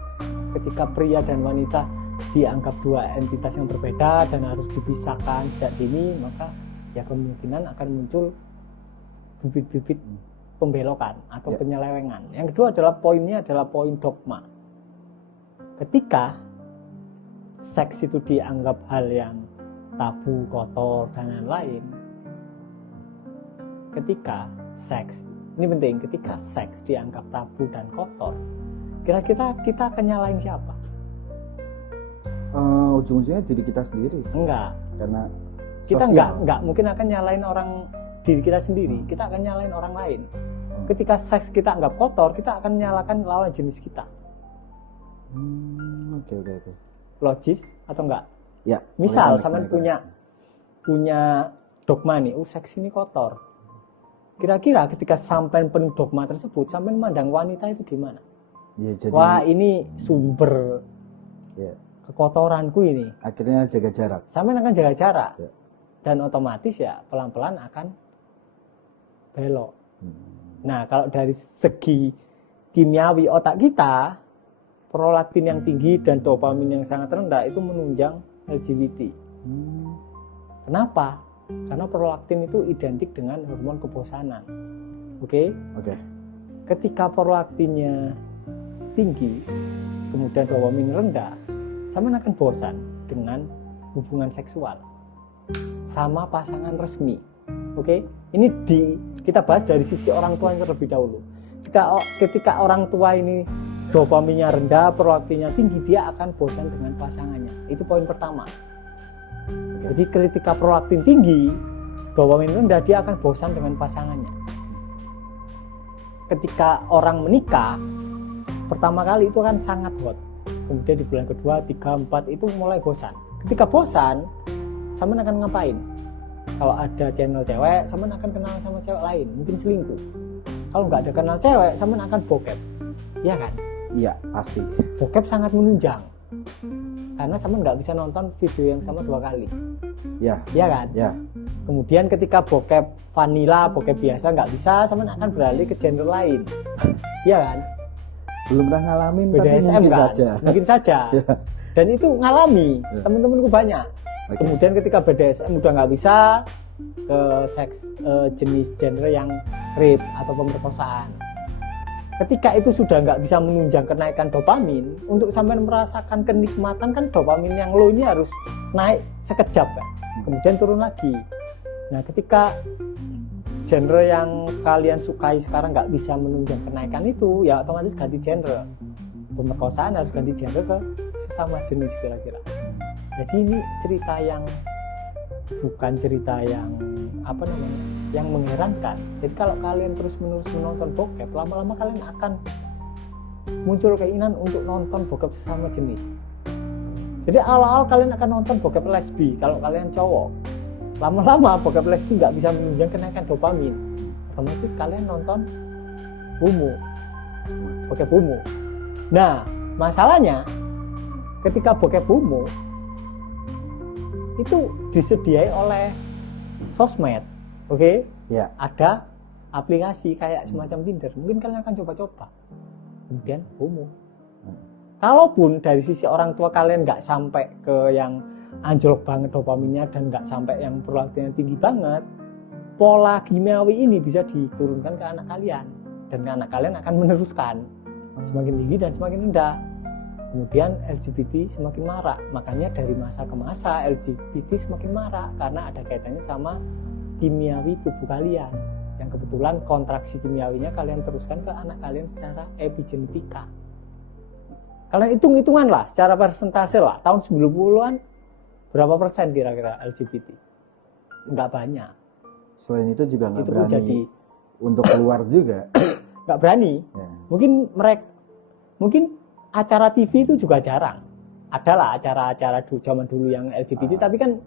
Ketika pria dan wanita dianggap dua entitas yang berbeda dan harus dipisahkan sejak dini, maka ya kemungkinan akan muncul bibit-bibit pembelokan atau penyelewengan. Yang kedua adalah poinnya adalah poin dogma. Ketika seks itu dianggap hal yang tabu, kotor, dan lain-lain, ketika seks, ini penting, ketika seks dianggap tabu dan kotor, kira-kira kita akan nyalain siapa? Ujung-ujungnya diri kita sendiri sih. Enggak. Karena Kita sosial. enggak mungkin akan nyalain orang diri kita sendiri, kita akan nyalain orang lain. Ketika seks kita anggap kotor, kita akan menyalahkan lawan jenis kita. Oke. Logis atau enggak? Ya. Misal Boleh, sampean boleh. punya dogma nih, seks ini kotor. Kira-kira ketika sampean penuh dogma tersebut, sampean memandang wanita itu gimana? Ya, jadi Wah, ini sumber ya, kekotoranku ini. akhirnya jaga jarak. Sampean akan jaga jarak. Ya. Dan otomatis ya pelan-pelan akan belok. Nah, kalau dari segi kimiawi otak kita, prolaktin yang tinggi dan dopamin yang sangat rendah itu menunjang LGBT. Kenapa? Karena prolaktin itu identik dengan hormon kebosanan. Oke? Ketika prolaktinnya tinggi, kemudian dopamin rendah, sama akan bosan dengan hubungan seksual sama pasangan resmi. Oke? Ini kita bahas dari sisi orang tua yang terlebih dahulu. Ketika orang tua ini dopaminnya rendah, prolaktinnya tinggi, dia akan bosan dengan pasangannya. Itu poin pertama. Jadi ketika prolaktin tinggi, dopamin rendah, dia akan bosan dengan pasangannya. Ketika orang menikah, pertama kali itu kan sangat hot. Kemudian di bulan kedua, 3, 4 itu mulai bosan. Ketika bosan, sama akan ngapain? Kalau ada channel cewek, sama akan kenal sama cewek lain, mungkin selingkuh. Kalau nggak ada kenal cewek, sama akan bokep. Iya kan? Iya, pasti. Bokep sangat menunjang. Karena sama nggak bisa nonton video yang sama 2 kali. Ya. Iya kan? Ya. Kemudian ketika bokep vanilla, bokep biasa nggak bisa, sama akan beralih ke genre lain. Iya kan? Belum pernah ngalamin, tapi BDSM mungkin kan? saja. Mungkin saja. Ya. Dan itu ngalami, Ya. temen-temenku banyak. Kemudian ketika BDSM udah nggak bisa, ke seks jenis genre yang rape atau pemerkosaan. Ketika itu sudah nggak bisa menunjang kenaikan dopamin, untuk sampai merasakan kenikmatan kan dopamin yang low ini harus naik sekejap kan, kemudian turun lagi. Nah, ketika genre yang kalian sukai sekarang nggak bisa menunjang kenaikan itu, ya otomatis ganti genre. Pemerkosaan harus ganti genre ke sesama jenis kira-kira. Jadi ini cerita yang bukan cerita yang yang mengherankan. Jadi kalau kalian terus-menerus menonton bokep, lama-lama kalian akan muncul keinginan untuk nonton bokep sesama jenis. Jadi awal-awal kalian akan nonton bokep lesbi kalau kalian cowok. Lama-lama bokep lesbi nggak bisa menunjang kenaikan dopamin. Otomatis kalian nonton homo, bokep homo. Nah, masalahnya ketika bokep homo itu disediai oleh sosmed, oke? Ya. Ada aplikasi kayak semacam Tinder, mungkin kalian akan coba-coba. Kemudian homo. Kalaupun dari sisi orang tua kalian nggak sampai ke yang anjlok banget dopaminnya dan nggak sampai yang prolaktinnya tinggi banget, pola kimiawi ini bisa diturunkan ke anak kalian, dan anak kalian akan meneruskan semakin tinggi dan semakin rendah. Kemudian LGBT semakin marak, makanya dari masa ke masa LGBT semakin marak karena ada kaitannya sama kimiawi tubuh kalian yang kebetulan kontraksi kimiawinya kalian teruskan ke anak kalian secara epigenetika. Kalian hitung-hitungan lah secara persentase lah, tahun 90-an berapa persen kira-kira LGBT? Nggak banyak. Selain itu juga nggak Itu berani jadi untuk keluar juga. nggak berani. Ya. Mungkin acara TV itu juga jarang. Adalah acara-acara zaman dulu yang LGBT, tapi kan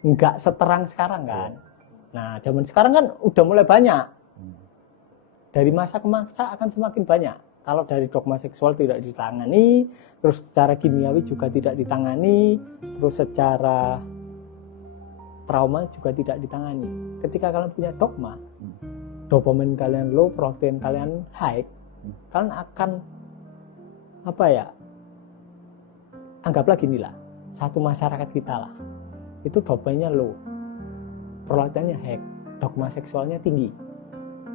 nggak seterang sekarang kan. Nah, zaman sekarang kan udah mulai banyak. Dari masa ke masa akan semakin banyak. Kalau dari dogma seksual tidak ditangani, terus secara kimiawi juga tidak ditangani, terus secara trauma juga tidak ditangani. Ketika kalian punya dogma, dopamin kalian low, protein kalian high, kalian akan anggaplah gini lah, satu masyarakat kita lah, itu dopaminnya low, prolaktinnya high, dogma seksualnya tinggi.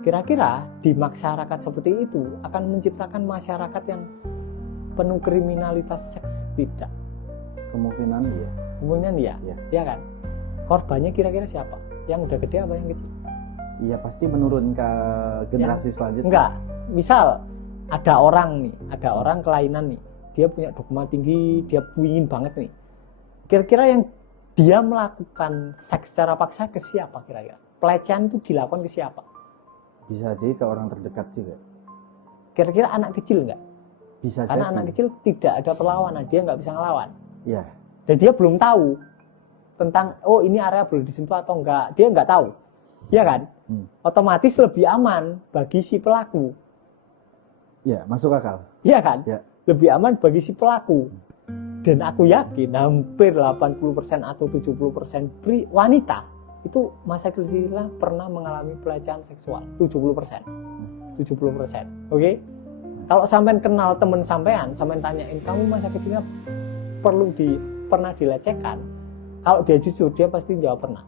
Kira-kira di masyarakat seperti itu akan menciptakan masyarakat yang penuh kriminalitas seks tidak? Kemungkinan iya. Kemungkinan ya, Iya. ya kan? Korbannya kira-kira siapa? Yang udah gede apa yang kecil? Iya pasti menurun ke generasi selanjutnya. Enggak, misal ada orang kelainan nih, dia punya dogma tinggi, dia pingin banget nih. Kira-kira yang dia melakukan seks secara paksa ke siapa kira-kira? Pelecehan itu dilakukan ke siapa? Bisa jadi ke orang terdekat juga. Kira-kira anak kecil enggak? Bisa Karena jadi. anak kecil tidak ada perlawanan, dia nggak bisa ngelawan. Iya. Dan dia belum tahu tentang, oh ini area boleh disentuh atau enggak. Dia nggak tahu, ya kan? Otomatis lebih aman bagi si pelaku. Iya, masuk akal. Iya kan? Ya. Lebih aman bagi si pelaku. Dan aku yakin hampir 80% atau 70% wanita itu masa kecilnya pernah mengalami pelecehan seksual. 70%. 70%. Oke? Kalau sampean kenal temen sampean tanyain, kamu masa kecilnya pernah dilecehkan? Kalau dia jujur, dia pasti jawab pernah.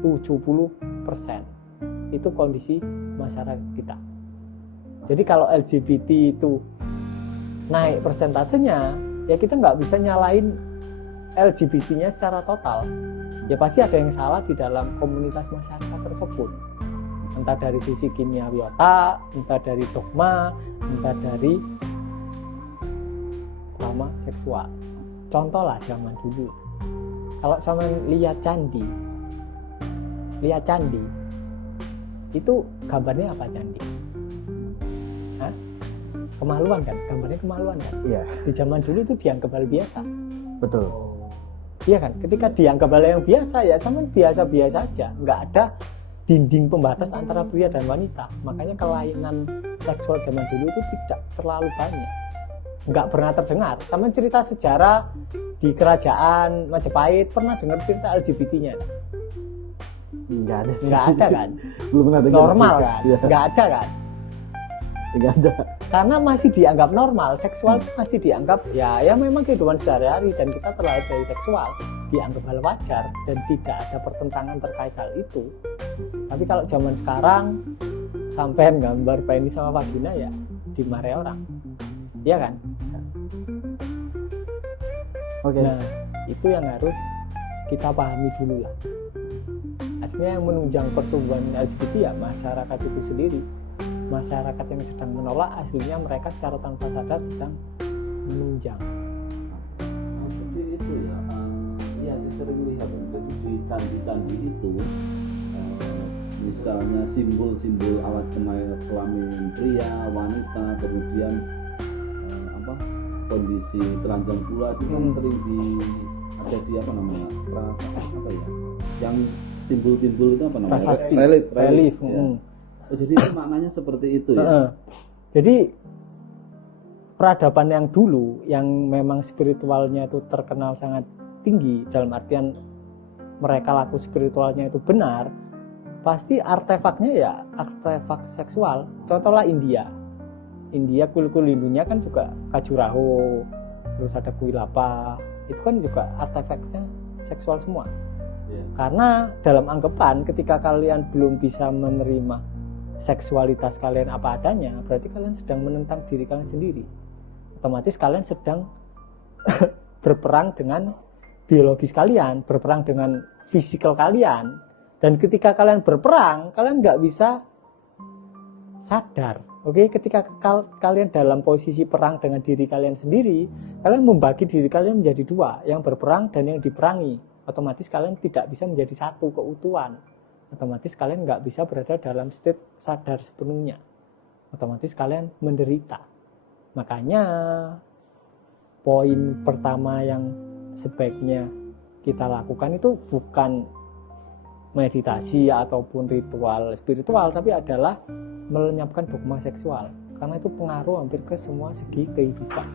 70%. Itu kondisi masyarakat kita. Jadi kalau LGBT itu naik persentasenya, ya kita nggak bisa nyalain LGBT-nya secara total. Ya pasti ada yang salah di dalam komunitas masyarakat tersebut. Entah dari sisi kimiawi otak, entah dari dogma, entah dari trauma seksual. Contoh lah zaman dulu. Kalau sama lihat candi, itu gambarnya apa candi? Hah? Kemaluan kan? Gambarnya kemaluan kan? Iya, Di zaman dulu itu dianggap hal biasa. betul. Iya kan? Ketika dianggap hal yang biasa, ya sama biasa-biasa aja. Nggak ada dinding pembatas antara pria dan wanita. Makanya kelainan seksual zaman dulu itu tidak terlalu banyak. Nggak pernah terdengar. Sama cerita sejarah di kerajaan Majapahit, pernah dengar cerita LGBT-nya? Nggak ada sih. Nggak ada kan? Belum pernah dengar Normal sih. kan? Iya, Nggak ada kan? nggak ada. Karena masih dianggap normal, seksual masih dianggap ya memang kehidupan sehari-hari, dan kita terlahir dari seksual, dianggap hal wajar dan tidak ada pertentangan terkait hal itu. Tapi kalau zaman sekarang sampai gambar penis sama vagina ya dimarahi orang, iya kan? Oke. Nah itu yang harus kita pahami dulu lah. Aslinya yang menunjang pertumbuhan LGBT ya masyarakat itu sendiri. Masyarakat yang sedang menolak, aslinya mereka secara tanpa sadar sedang menunjang. Jadi itu ya, ya saya sering lihat. Jadi di candi-candi itu, misalnya simbol-simbol alat kelamin pria, wanita, kemudian kondisi telanjang pula itu kan sering ada di yang timbul-timbul itu apa namanya? Relief. Ya. Jadi itu maknanya seperti itu ya. Jadi peradaban yang dulu yang memang spiritualnya itu terkenal sangat tinggi, dalam artian mereka laku spiritualnya itu benar, pasti artefaknya ya artefak seksual. Contohlah India, kuil-kuil Hindunya kan juga Khajuraho, terus ada kuil apa, itu kan juga artefaknya seksual semua. Iya. Karena dalam anggapan ketika kalian belum bisa menerima seksualitas kalian apa adanya, berarti kalian sedang menentang diri kalian sendiri. Otomatis kalian sedang berperang dengan biologis kalian, berperang dengan fisikal kalian. Dan ketika kalian berperang, kalian nggak bisa sadar. Oke, ketika kalian dalam posisi perang dengan diri kalian sendiri, kalian membagi diri kalian menjadi dua, yang berperang dan yang diperangi. Otomatis kalian tidak bisa menjadi satu keutuhan. Otomatis kalian nggak bisa berada dalam state sadar sepenuhnya. Otomatis kalian menderita. Makanya poin pertama yang sebaiknya kita lakukan itu bukan meditasi ataupun ritual spiritual, tapi adalah melenyapkan dogma seksual, karena itu pengaruh hampir ke semua segi kehidupan,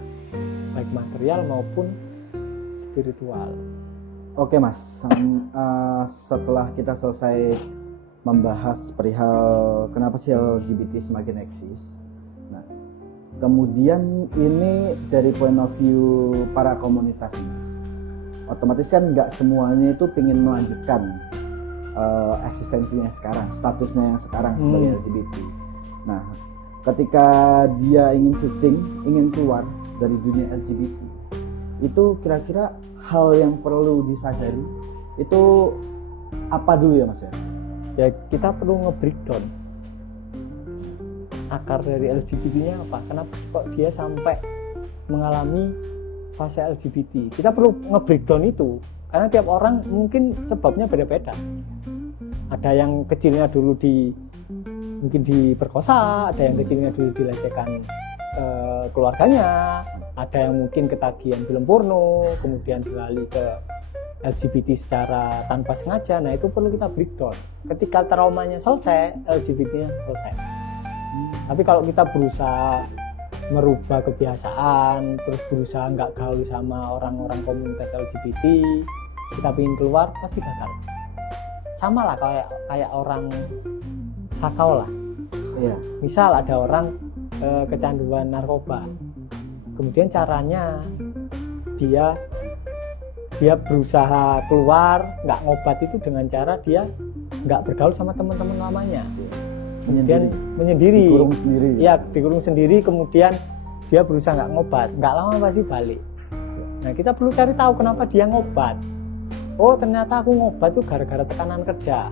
baik material maupun spiritual. Oke Mas, setelah kita selesai membahas perihal kenapa sih LGBT semakin eksis, nah kemudian ini dari point of view para komunitas Mas, otomatis kan nggak semuanya itu ingin melanjutkan eksistensinya sekarang, statusnya yang sekarang sebagai LGBT. Nah, ketika dia ingin shifting, ingin keluar dari dunia LGBT, itu kira-kira hal yang perlu disadari itu apa dulu ya Mas ya? Ya, kita perlu nge-breakdown akar dari LGBT-nya apa, kenapa kok dia sampai mengalami fase LGBT. Kita perlu nge-breakdown itu, karena tiap orang mungkin sebabnya beda-beda. Ada yang kecilnya dulu mungkin diperkosa, ada yang kecilnya dulu dilecehkan keluarganya, ada yang mungkin ketagihan film porno, kemudian beralih ke LGBT secara tanpa sengaja. Nah, itu perlu kita breakdown. Ketika traumanya selesai, LGBT-nya selesai. Tapi kalau kita berusaha merubah kebiasaan, terus berusaha nggak gaul sama orang-orang komunitas LGBT, kita ingin keluar, pasti gagal. Sama lah kayak orang sakau lah. Iya. Misal ada orang kecanduan narkoba, kemudian caranya dia berusaha keluar, nggak ngobat itu dengan cara dia nggak bergaul sama teman-teman lamanya, kemudian menyendiri, dikurung sendiri. Ya, dikurung sendiri, kemudian dia berusaha nggak ngobat, nggak lama pasti balik. Nah, kita perlu cari tahu kenapa dia ngobat. Oh, ternyata aku ngobat itu gara-gara tekanan kerja.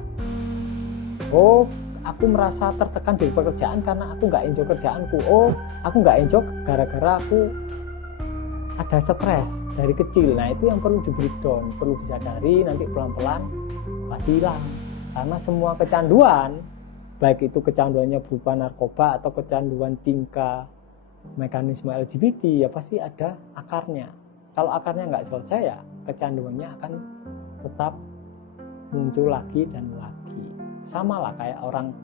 Oh, aku merasa tertekan di pekerjaan karena aku nggak enjoy kerjaanku. Oh, aku nggak enjoy gara-gara aku ada stres dari kecil. Nah, itu yang perlu di breakdown, perlu disadari, nanti pelan-pelan pasti hilang. Karena semua kecanduan, baik itu kecanduannya berupa narkoba atau kecanduan tingkah mekanisme LGBT, ya pasti ada akarnya. Kalau akarnya nggak selesai, ya kecanduannya akan tetap muncul lagi dan lagi. Sama lah kayak orang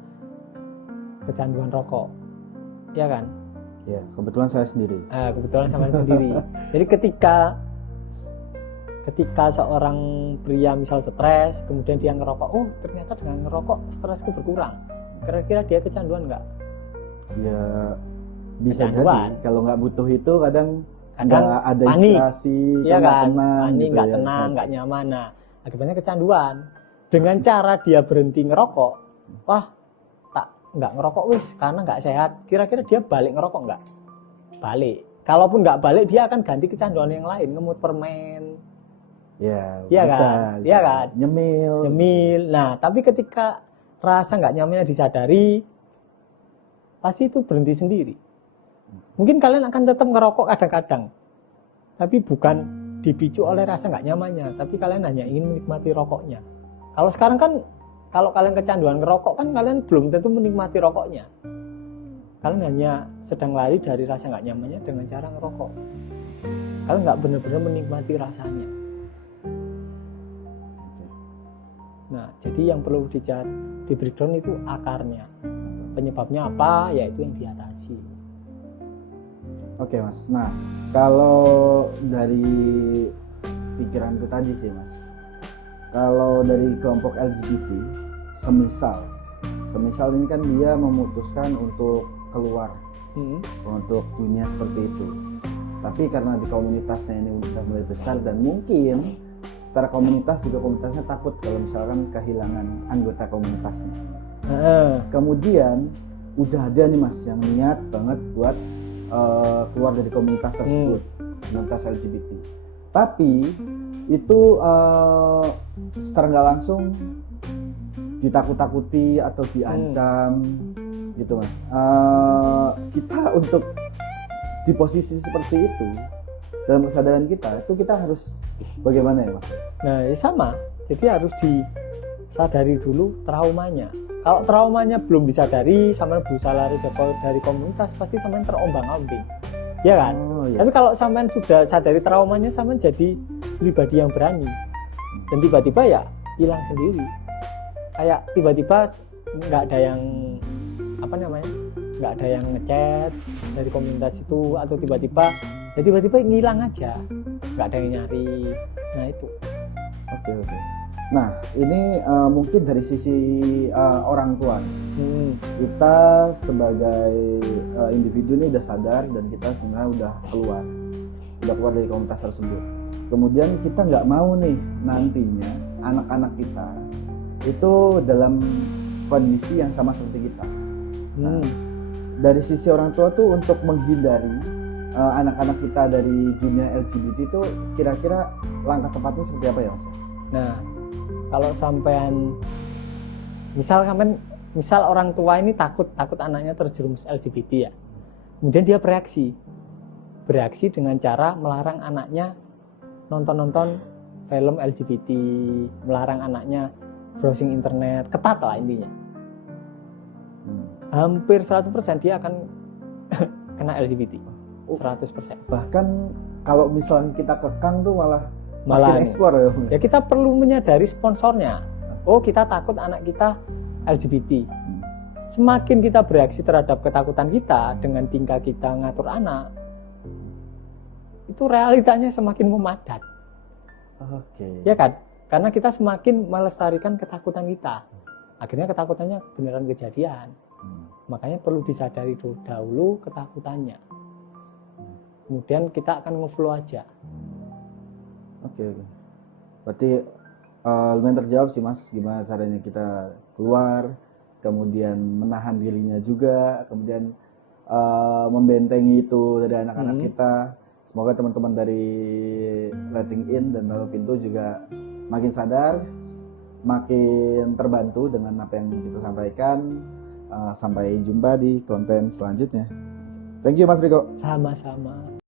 kecanduan rokok, ya kan? Ya, kebetulan saya sendiri. Kebetulan sama sendiri. Jadi ketika seorang pria misal stres, kemudian dia ngerokok, oh ternyata dengan ngerokok stresku berkurang. Kira-kira dia kecanduan nggak? Ya bisa Kecanduan. jadi. Kalau nggak butuh itu kadang nggak ada panik, inspirasi, ya nggak kan? tenang, Panik, gitu nggak ya, tenang, bisa- nggak nyaman. Nah, akibatnya kecanduan. Dengan cara dia berhenti ngerokok, wah nggak ngerokok wis karena nggak sehat. Kira-kira dia balik ngerokok nggak? Balik. Kalaupun nggak balik, dia akan ganti kecanduan yang lain, ngemut permen, Ya, Iya bisa, kan? bisa. Iya kan? Nyemil. nyemil. Nah, tapi ketika rasa nggak nyamannya disadari, pasti itu berhenti sendiri. Mungkin kalian akan tetap ngerokok kadang-kadang, tapi bukan dipicu oleh rasa nggak nyamannya, tapi kalian hanya ingin menikmati rokoknya. Kalau sekarang kan, kalau kalian kecanduan ngerokok kan kalian belum tentu menikmati rokoknya. Kalian hanya sedang lari dari rasa nggak nyamannya dengan cara ngerokok. Kalian nggak benar-benar menikmati rasanya. Nah, jadi yang perlu di breakdown itu akarnya. Penyebabnya apa? Yaitu yang diatasi. Oke Mas. Nah, kalau dari pikiranku tadi sih Mas, kalau dari kelompok LGBT, semisal ini kan dia memutuskan untuk keluar untuk dunia seperti itu. Tapi karena di komunitasnya ini udah mulai besar dan mungkin secara komunitas juga komunitasnya takut kalau misalkan kehilangan anggota komunitasnya. Kemudian udah ada nih Mas yang niat banget buat keluar dari komunitas tersebut, komunitas LGBT. Tapi itu secara nggak langsung ditakut-takuti atau diancam gitu Mas. Kita untuk di posisi seperti itu dalam kesadaran kita itu kita harus bagaimana ya Mas? Nah ya sama, jadi harus disadari dulu traumanya. Kalau traumanya belum disadari, sampean berusaha lari dari komunitas, pasti sampean terombang-ambing, ya kan? Oh, iya. Tapi kalau sampean sudah sadari traumanya, sampean jadi pribadi yang berani, dan tiba-tiba ya hilang sendiri. Kayak tiba-tiba nggak ada yang nggak ada yang ngechat dari komunitas itu, atau tiba-tiba ngilang aja, nggak ada yang nyari. Nah itu. Oke. Nah ini mungkin dari sisi orang tua. Kita sebagai individu ini udah sadar dan kita sebenarnya udah keluar dari komunitas tersebut. Kemudian kita nggak mau nih nantinya anak-anak kita itu dalam kondisi yang sama seperti kita. Nah, dari sisi orang tua tuh untuk menghindari anak-anak kita dari dunia LGBT itu kira-kira langkah tepatnya seperti apa ya Mas? Nah, kalau sampean misal orang tua ini takut anaknya terjerumus LGBT ya, kemudian dia bereaksi dengan cara melarang anaknya nonton film LGBT, melarang anaknya browsing internet, ketat lah intinya. Hampir 100% dia akan kena LGBT, 100%. Bahkan kalau misalnya kita kekang tuh malah makin eksplor ya. Ya kita perlu menyadari sponsornya. Oh kita takut anak kita LGBT. Semakin kita bereaksi terhadap ketakutan kita dengan tingkah kita ngatur anak, itu realitanya semakin memadat. Oke. Ya kan? Karena kita semakin melestarikan ketakutan kita. Akhirnya ketakutannya beneran kejadian. Makanya perlu disadari dahulu ketakutannya. Kemudian kita akan ngeflow aja. Oke. Berarti lumayan terjawab sih Mas, gimana caranya kita keluar, kemudian menahan dirinya juga, kemudian membentengi itu dari anak-anak kita. Semoga teman-teman dari Letting In dan Lalu Pintu juga makin sadar, makin terbantu dengan apa yang kita sampaikan. Sampai jumpa di konten selanjutnya. Thank you Mas Riko. Sama-sama.